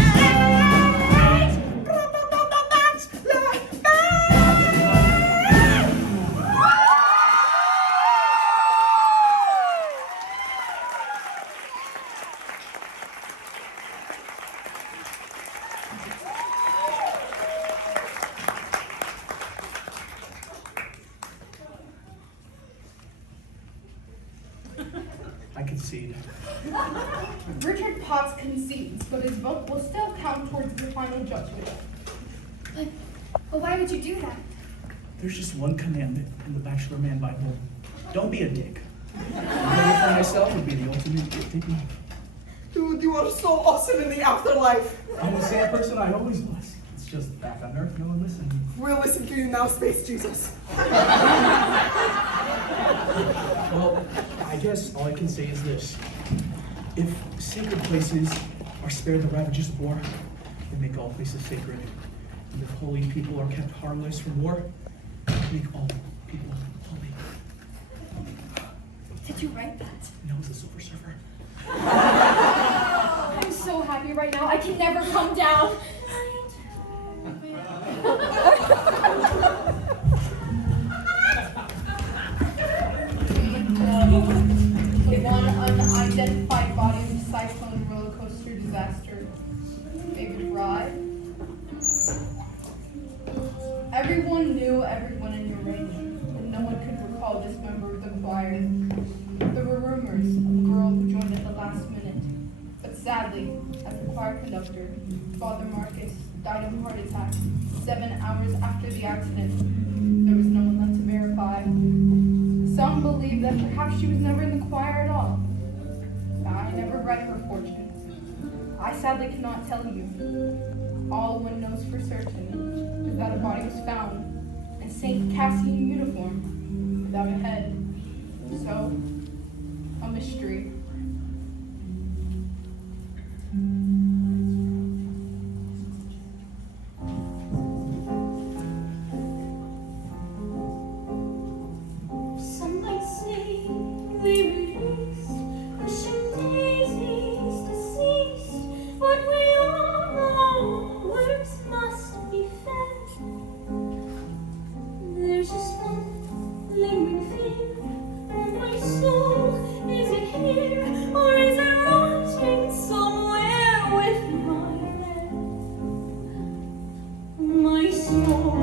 I concede. Richard Potts concedes, but his vote will still count towards the final judgment. But why would you do that? There's just one commandment in the Bachelor Man Bible. Don't be a dick. Living for myself would be the ultimate dick. Dude, you are so awesome in the afterlife. I'm the same person I always was. It's just back on Earth, no one listened. We'll listen to you now, Space Jesus. Well, I guess all I can say is this. If sacred places are spared the ravages of war, they make all places sacred. And if holy people are kept harmless from war, make all people holy. Did you write that? No, it's a Silver Surfer. I'm so happy right now. I can never come down. The one unidentified body of the Cyclone roller coaster disaster. Favorite ride? Everyone knew everyone in your range, and no one could recall this member of the choir. There were rumors of a girl who joined at the last minute, but sadly, as the choir conductor, Father Marcus died of a heart attack 7 hours after the accident. There was no one left to verify. Some believe that perhaps she was never in the choir at all. I never read her fortune. I sadly cannot tell you. All one knows for certain is that a body was found in St. Cassian uniform without a head. So, a mystery. Some might say we released, wishing daisies to cease, but we all know words must be fed. There's just one lingering fear on my soul. Is it here or is it rotting somewhere with my head? My soul,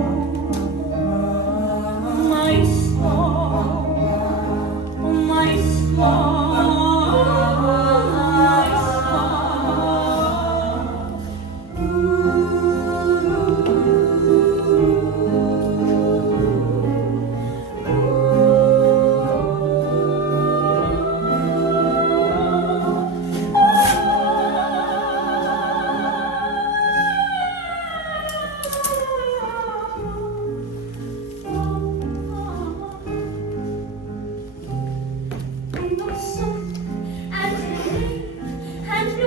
my soul, my soul,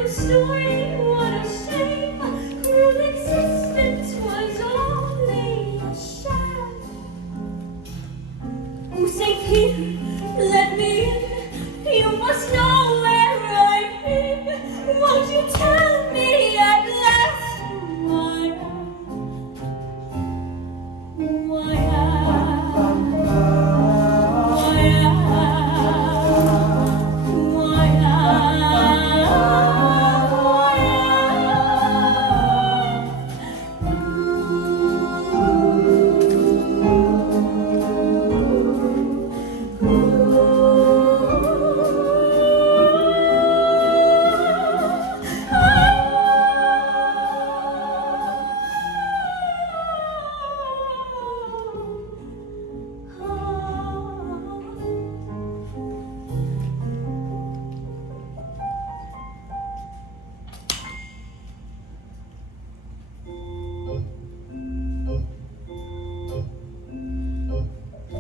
story, what a shame. Cruel existence was only a sham. Oh, St. Peter, let me in. You must know where I've been. Won't you tell me at last who I am? Who I am? Who I am? Who I am?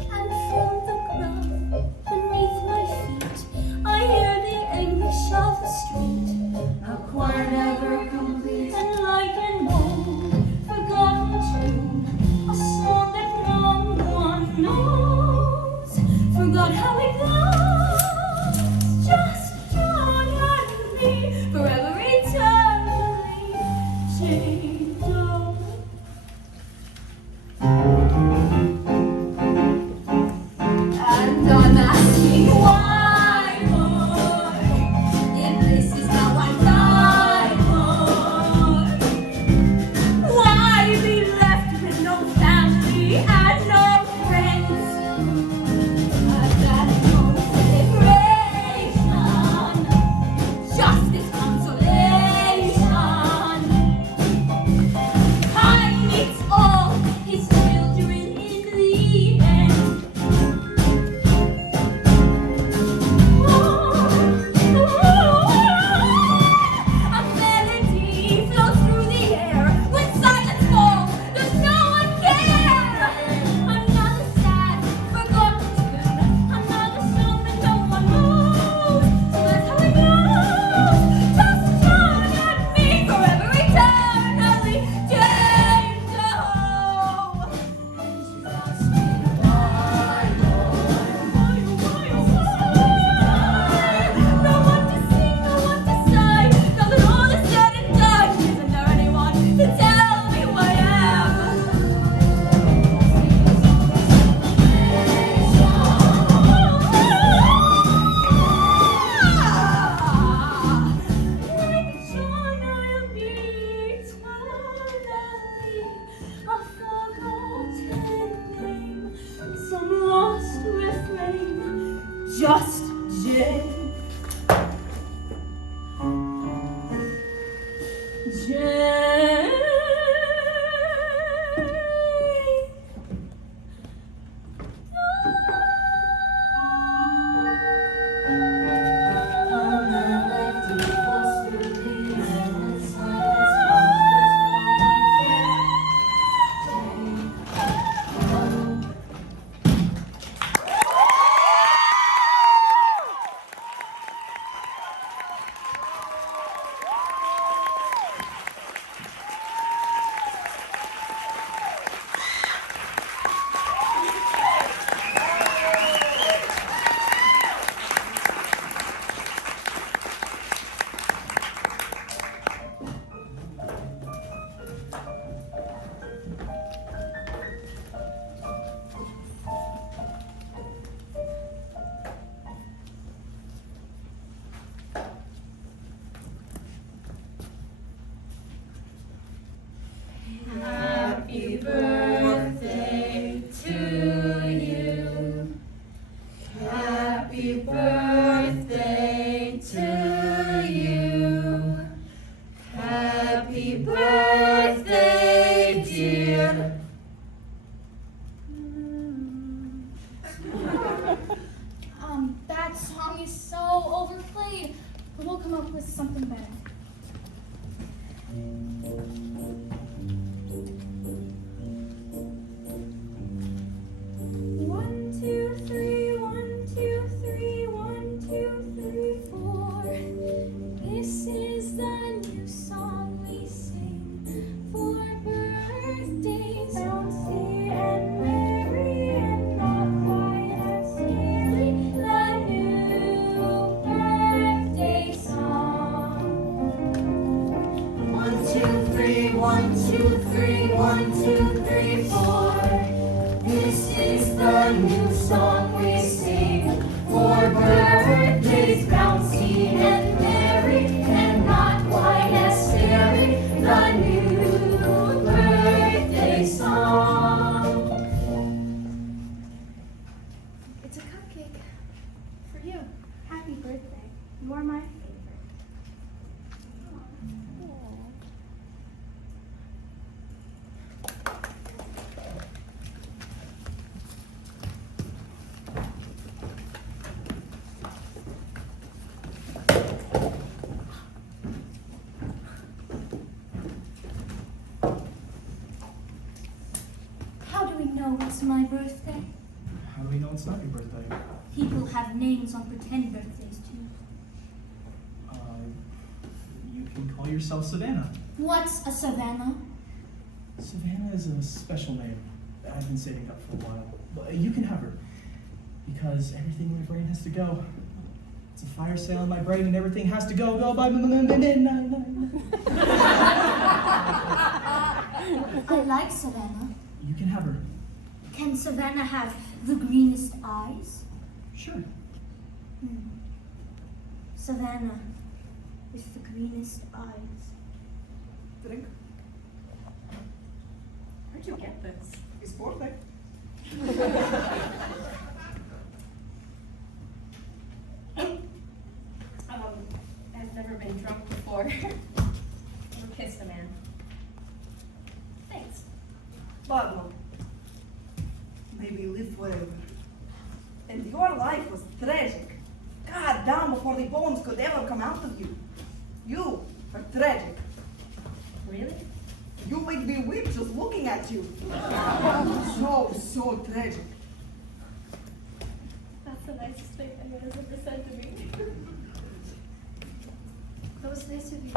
And from the ground beneath my feet, I hear the anguish of the street. A choir never complete. And like an old forgotten tune, a song that no one knows. Forgot how it goes. Just John and me, forever eternally changed over. And I'm asking why, boy, if this is how I die, Jane. Happy birthday to you. Happy birthday to you. Happy birthday, dear. That song is so overplayed. But we'll come up with something better. One, two, three, 1, 2, 3, 1, 2, 3, 4. This is the new song we sing for birthdays. Bouncy and merry and not quite as silly. The new birthday song. 1, 2, 3, 1, 2, 3, 1, 2, 3, 4. This is the new song we sing for birthdays, bouncy and merry, and not quite as scary. The new birthday song. It's a cupcake for you. Happy birthday. You are my favorite. How do we know it's my birthday? How do we know it's not your birthday? People have names on pretend birthdays too. You can call yourself Savannah. What's a Savannah? Savannah is a special name that I've been saving up for a while. But you can have her. Because everything in my brain has to go. It's a fire sale in my brain and everything has to go by midnight. I like Savannah. You can have her. Can Savannah have the greenest eyes? Sure. Savannah with the greenest eyes. Drink. Where'd you get this? It's birthday. I've never been drunk before. Never kissed a man. Thanks. Ладно. Maybe live forever. And your life was tragic. God damn, before the bones could ever come out of you. You are tragic. Really? You make me weep just looking at you. So tragic. That's the nicest thing anyone's ever said to me. That was nice of you.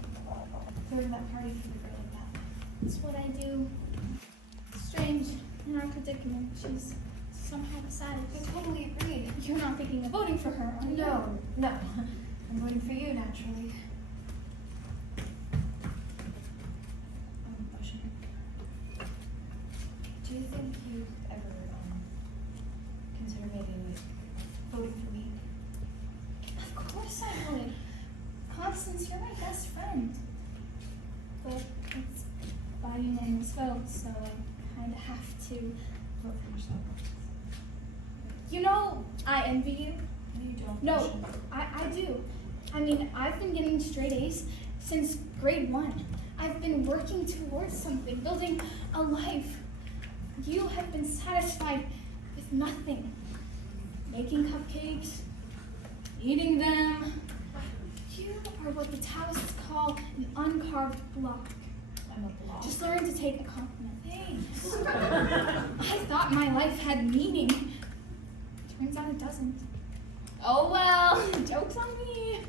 Throwing that party for her like that. It's what I do. Strange. In our predicament, she's somehow decided. I totally agree. You're not thinking of voting for her, are you? No. I'm voting for you, naturally. Ocean. Do you think you'd ever consider maybe voting for me? Of course I would. Constance, you're my best friend. But it's by unanimous vote, so I kind of have to Vote for yourself. You know, I envy you. No, you don't. No, Ocean. I do. I mean, I've been getting straight A's since grade 1. I've been working towards something, building a life. You have been satisfied with nothing. Making cupcakes, eating them. You are what the Taoists call an uncarved block. I'm a block. Just learn to take a compliment. Thanks. I thought my life had meaning. Turns out it doesn't. Oh well, joke's on me.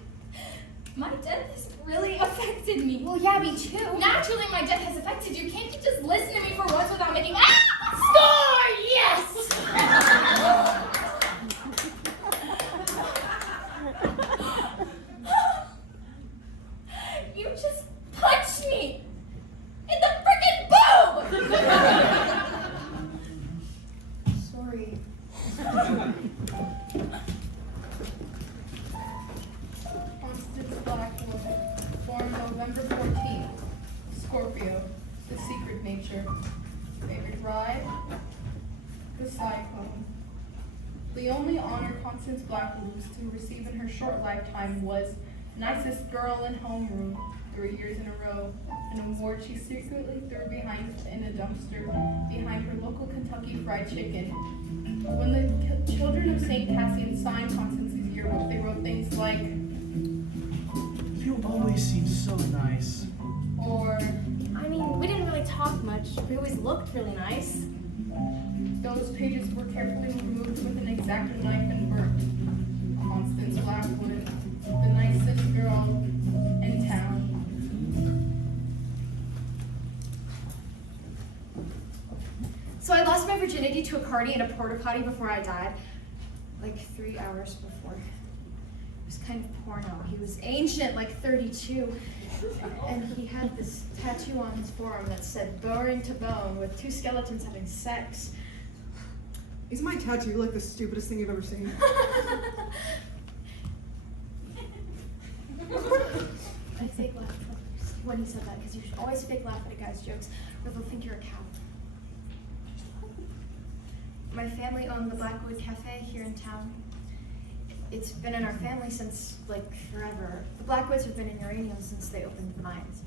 My death has really affected me. Well, yeah, me too. Naturally, my death has affected you. Can't you just listen to me for once without making score? Yes! You just punched me in the frickin' boob! Sorry. Constance Blackwood, born November 14th. Scorpio, the secret nature. Favorite ride? The Cyclone. The only honor Constance Blackwood was to receive in her short lifetime was nicest girl in homeroom 3 years in a row, an award she secretly threw behind in a dumpster behind her local Kentucky Fried Chicken. When the children of St. Cassian signed Constance's yearbook, they wrote things like, You always seem so nice. or I mean, we didn't really talk much. We always looked really nice. those pages were carefully removed with an X-Acto knife and burnt. Constance Blackwood, the nicest girl in town. So I lost my virginity to a carny in a porta potty before I died. Like 3 hours before. It was kind of porno. He was ancient, like 32. And he had this tattoo on his forearm that said bone to bone with two skeletons having sex. Is my tattoo like the stupidest thing you've ever seen? I fake laughed when he said that because you should always fake laugh at a guy's jokes or they'll think you're a cow. My family owned the Blackwood Cafe here in town. It's been in our family since, like, forever. The Blackwoods have been in uranium since they opened the mines.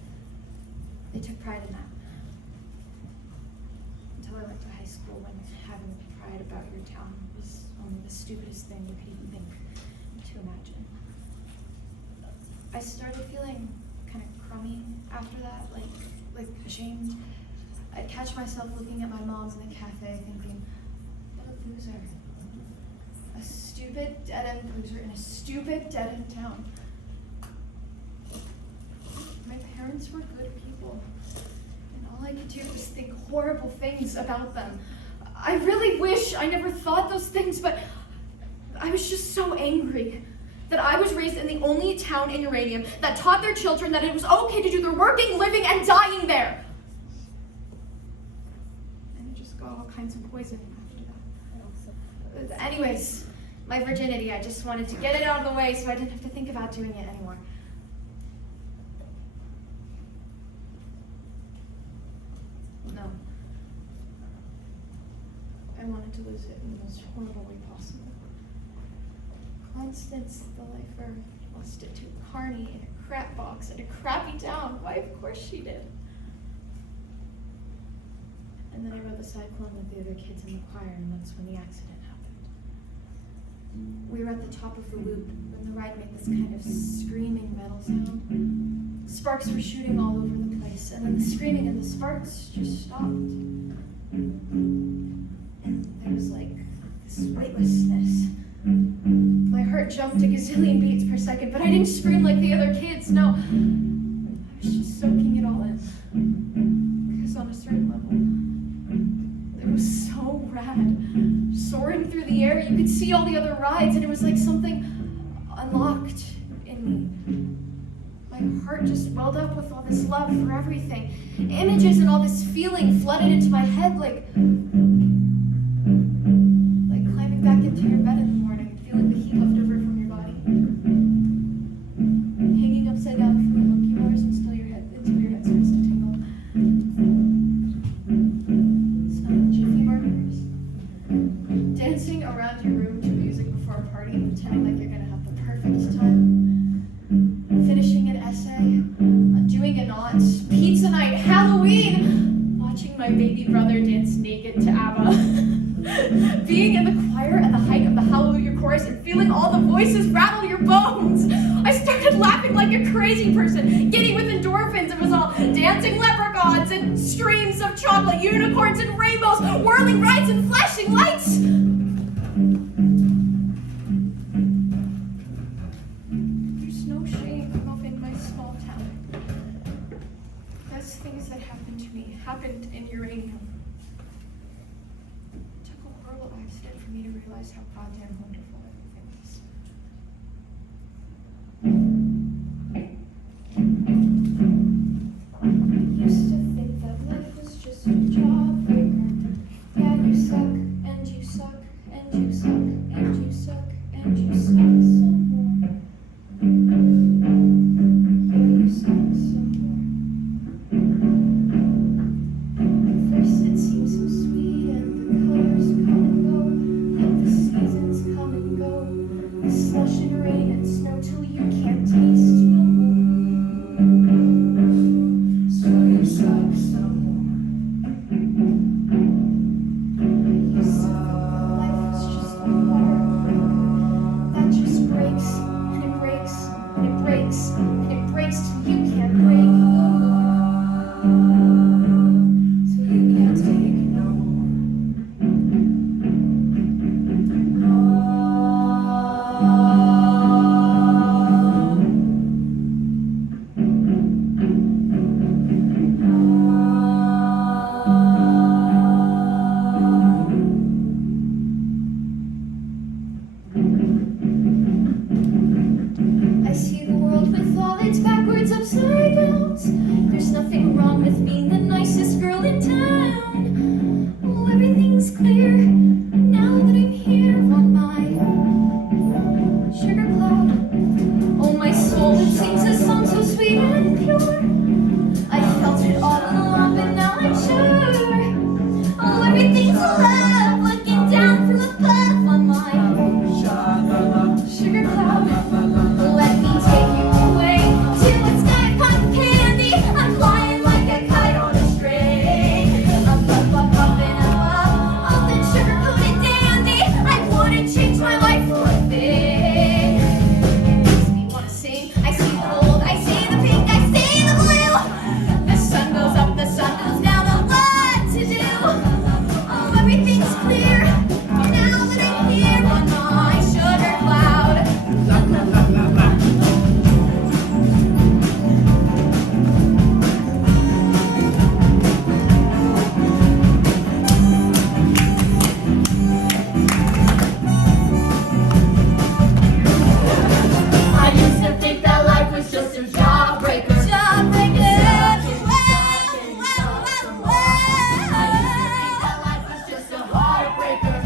They took pride in that. Until I went to high school when having pride about your town was only the stupidest thing you could even think to imagine. I started feeling kind of crummy after that, like ashamed. I'd catch myself looking at my mom in the cafe thinking, what a loser. A stupid, dead-end loser in a stupid, dead-end town. My parents were good people, and all I could do was think horrible things about them. I really wish I never thought those things, but I was just so angry that I was raised in the only town in uranium that taught their children that it was okay to do their working, living, and dying there. And it just got all kinds of poison after that. Anyways, my virginity, I just wanted to get it out of the way so I didn't have to think about doing it anymore. No. I wanted to lose it in the most horrible way possible. Constance, the lifer, lost it to a carny in a crap box in a crappy town. Why, of course she did. And then I rode the Cyclone with the other kids in the choir, and that's when the accident happened. We were at the top of the loop when the ride made this kind of screaming metal sound. Sparks were shooting all over the place, and then the screaming and the sparks just stopped. And there was like this weightlessness. My heart jumped a gazillion beats per second, but I didn't scream like the other kids, no. I was just soaking it all in. Because on a certain level, it was so rad. Soaring through the air, you could see all the other rides, and it was like something unlocked in me. My heart just welled up with all this love for everything. Images and all this feeling flooded into my head like climbing back into your bed in the morning and feeling the heat left over from your body. Hanging upside down from the monkey bars until your head starts to tingle. Smelling Jiffy burgers. Dancing around your room to music before a party and pretending like you're gonna have the perfect time. Finishing an essay, doing Wedding and not. Pizza night, Halloween. Watching my baby brother dance naked to ABBA. Being in the choir at the height of the Hallelujah chorus and feeling all the voices rattle your bones. I started laughing like a crazy person, giddy with endorphins. It was all dancing leprechauns and streams of chocolate, unicorns and rainbows, whirling rides and flashing lights. There's no shame in loving my small town. Best things that happened to me happened in uranium. It took a horrible accident for me to realize how goddamn wonderful everything is. I used to think that life was just a jawbreaker. Yeah, you suck, and you suck, and you suck, and you suck, and you suck some more. Yeah, you suck some more. First it seems so sweet, and the colors come and go, like the seasons come and go. The slush and rain and snow till you can't taste no more. So you suck some more. I used to think that life was just a heartbreaker that just breaks and it breaks and it breaks and it breaks till you can't break no more. So you can't take no I see the world with all its backwards, upside downs. There's nothing wrong with being the nicest girl in town. Oh, everything's clear now that I'm here on my sugar cloud. Oh, my soul, it sings a song so sweet and pure. I felt it all along, but now I'm sure. Oh, everything's love, looking down from above on my sugar cloud. Let me take you away to a sky cotton candy. I'm flying like a kite on a string. Up, up, up, up and up, up and sugar-coated dandy. I wouldn't change my life for a thing. Makes me wanna sing. I see the gold, I see the pink, I see the blue. The sun goes up, the sun goes down. A lot to do. Oh, everything's clear now that I'm here on my sugar cloud. I used to think that life was just a jawbreaker. Life was just a heartbreaker.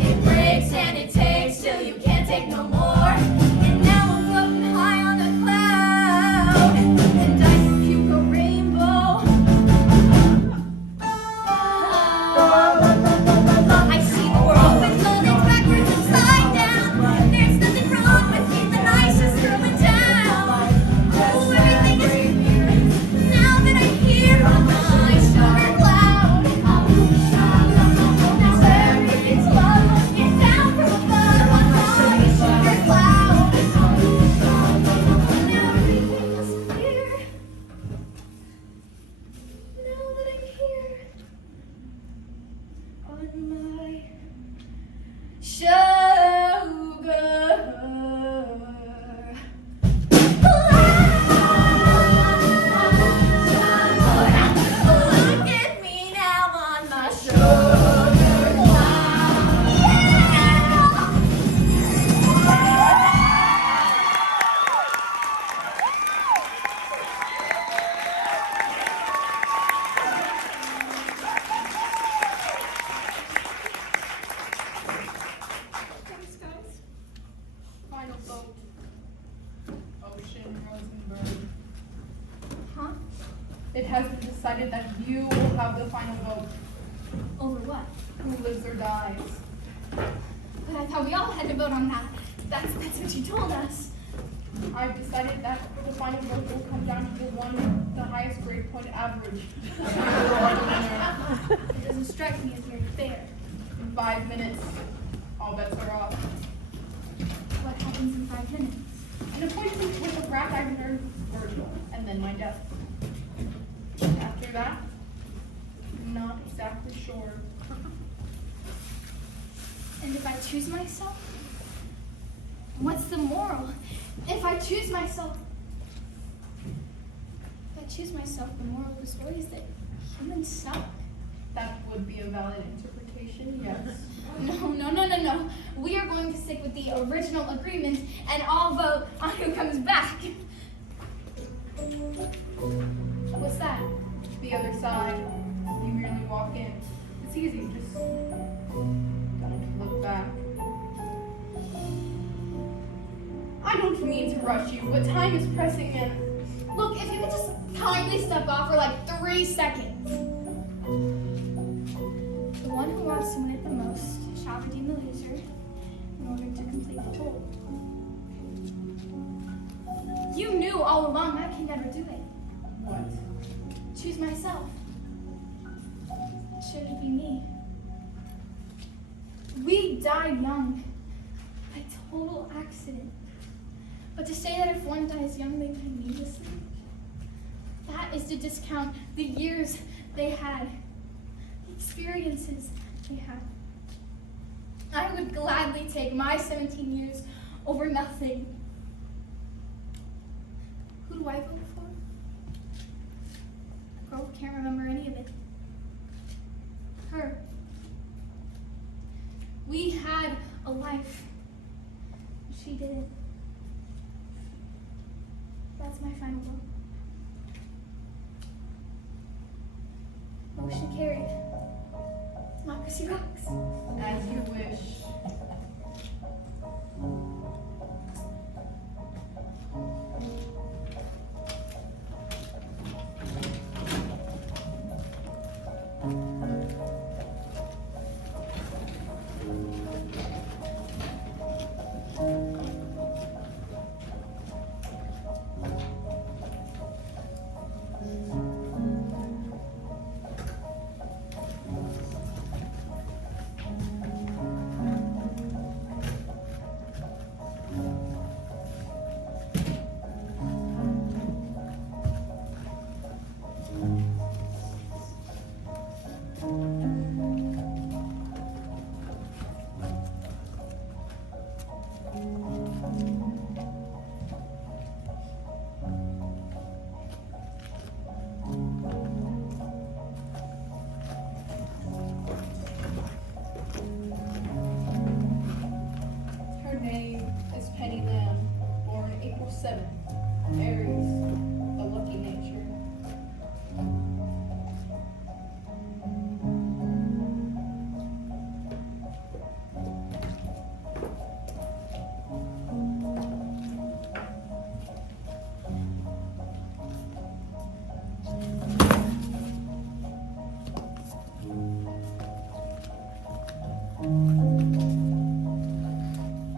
It breaks and it takes till you can't take no more. And now I'm floating high on a cloud, and I can puke a rainbow. I see the world with all its backwards upside down. There's nothing wrong with being the nicest girl in town. Oh, everything is clear now that I'm here on my sugar cloud. Now everything's love, looking down from above on my sugar cloud. Now everything is clear now that I'm here on my Look at me now on my sugar cloud. Thanks, guys. Final vote. Ocean Rosenberg. Huh? It has been decided that you will have the final vote. Over what? Who lives or dies. But I thought we all had to vote on that. That's what you told us. I've decided that the final vote will come down to the one that quite average. It doesn't strike me as very fair. In 5 minutes, all bets are off. What happens in 5 minutes? An appointment with the rat actor Virgil, and then my death. After that, not exactly sure. And if I choose myself? What's the moral? If I choose myself, the moral of the story is that humans suck. That would be a valid interpretation, yes. No. We are going to stick with the original agreement and all vote on who comes back. What's that? The other side, you merely walk in. It's easy, just don't look back. I don't mean to rush you, but time is pressing and Look, if you could just kindly step off for like 3 seconds. The one who wants to win it the most shall redeem the loser in order to complete the whole. You knew all along I can never do it. what? Choose myself. Should it be me? We died young. By total accident. But to say that if one dies young, they die needlessly, that is to discount the years they had, the experiences they had. I would gladly take my 17 years over nothing. Who do I vote for? A girl who can't remember any of it. Her. We had a life. She didn't. That's my final vote. Motion carried. Democracy rocks. As you wish. Her name is Penny Lamb, born April 7th, Aries, a lucky nature.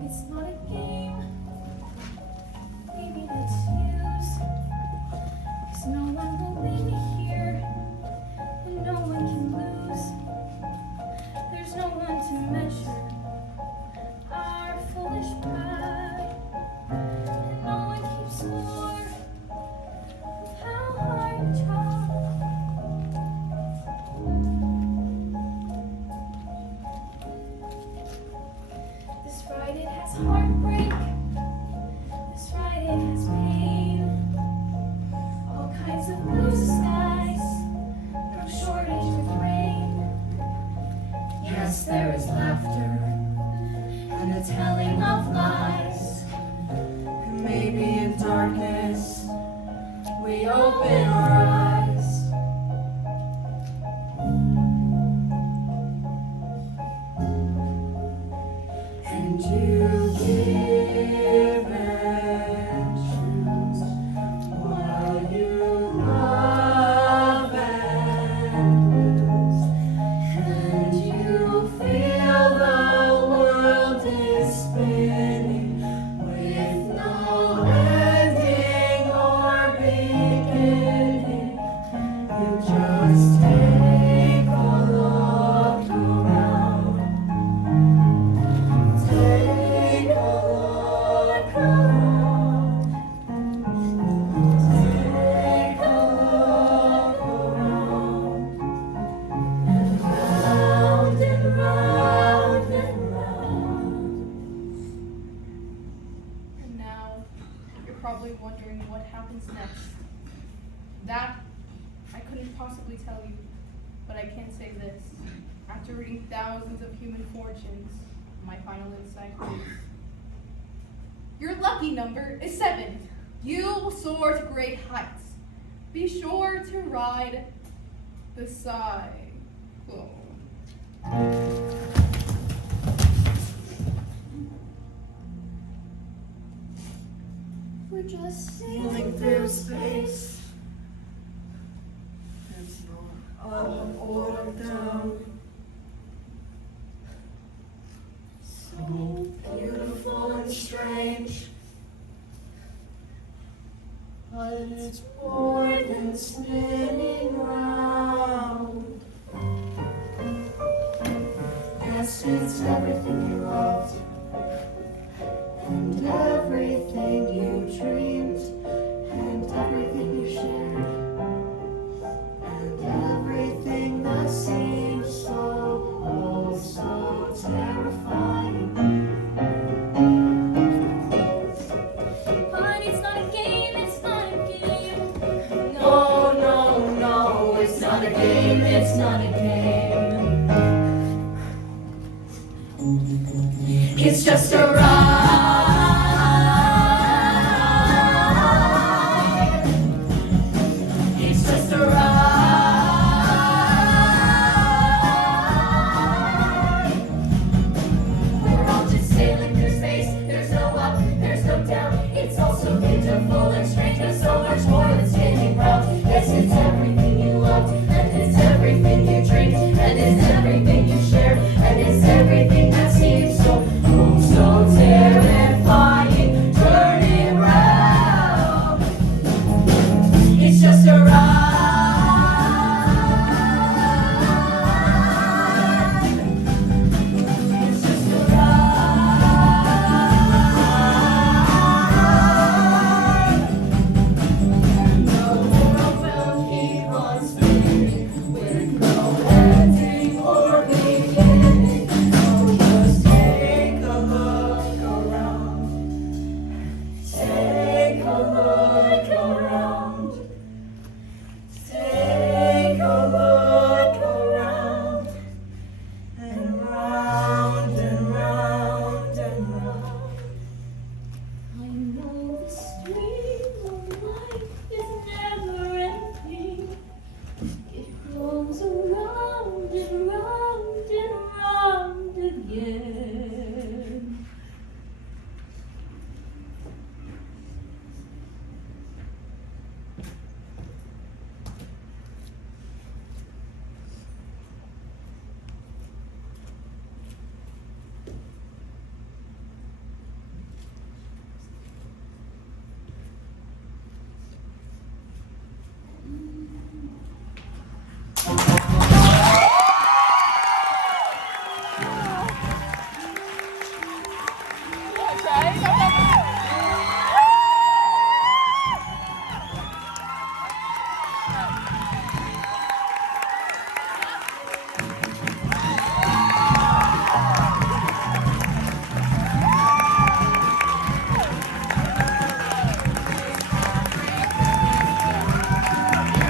It's not a game. Maybe let's use. 'Cause no one will win here. And no one can lose. There's no one to measure our foolish pride. And no one keeps score of how hard you try. This ride, it has heartbreak. This ride, it has pain. All kinds of blue skies. No shortage of rain. Yes, there is laughter and the telling of lies. And maybe in darkness we open our eyes. And you give and choose while you love and lose. And you feel possibly tell you, but I can say this. After reading thousands of human fortunes, my final insight is your lucky number is 7. You will soar to great heights. Be sure to ride the Cyclone. We're just Sailing through space. There's no autumn down. So beautiful and strange. But it's more than spinning round. Yes, it's everything you loved. And everything you dreamed, and everything you shared, and everything that seemed so old, so terrifying. But it's not a game, it's not a game. No, no, no, it's not a game, it's not a game. It's just a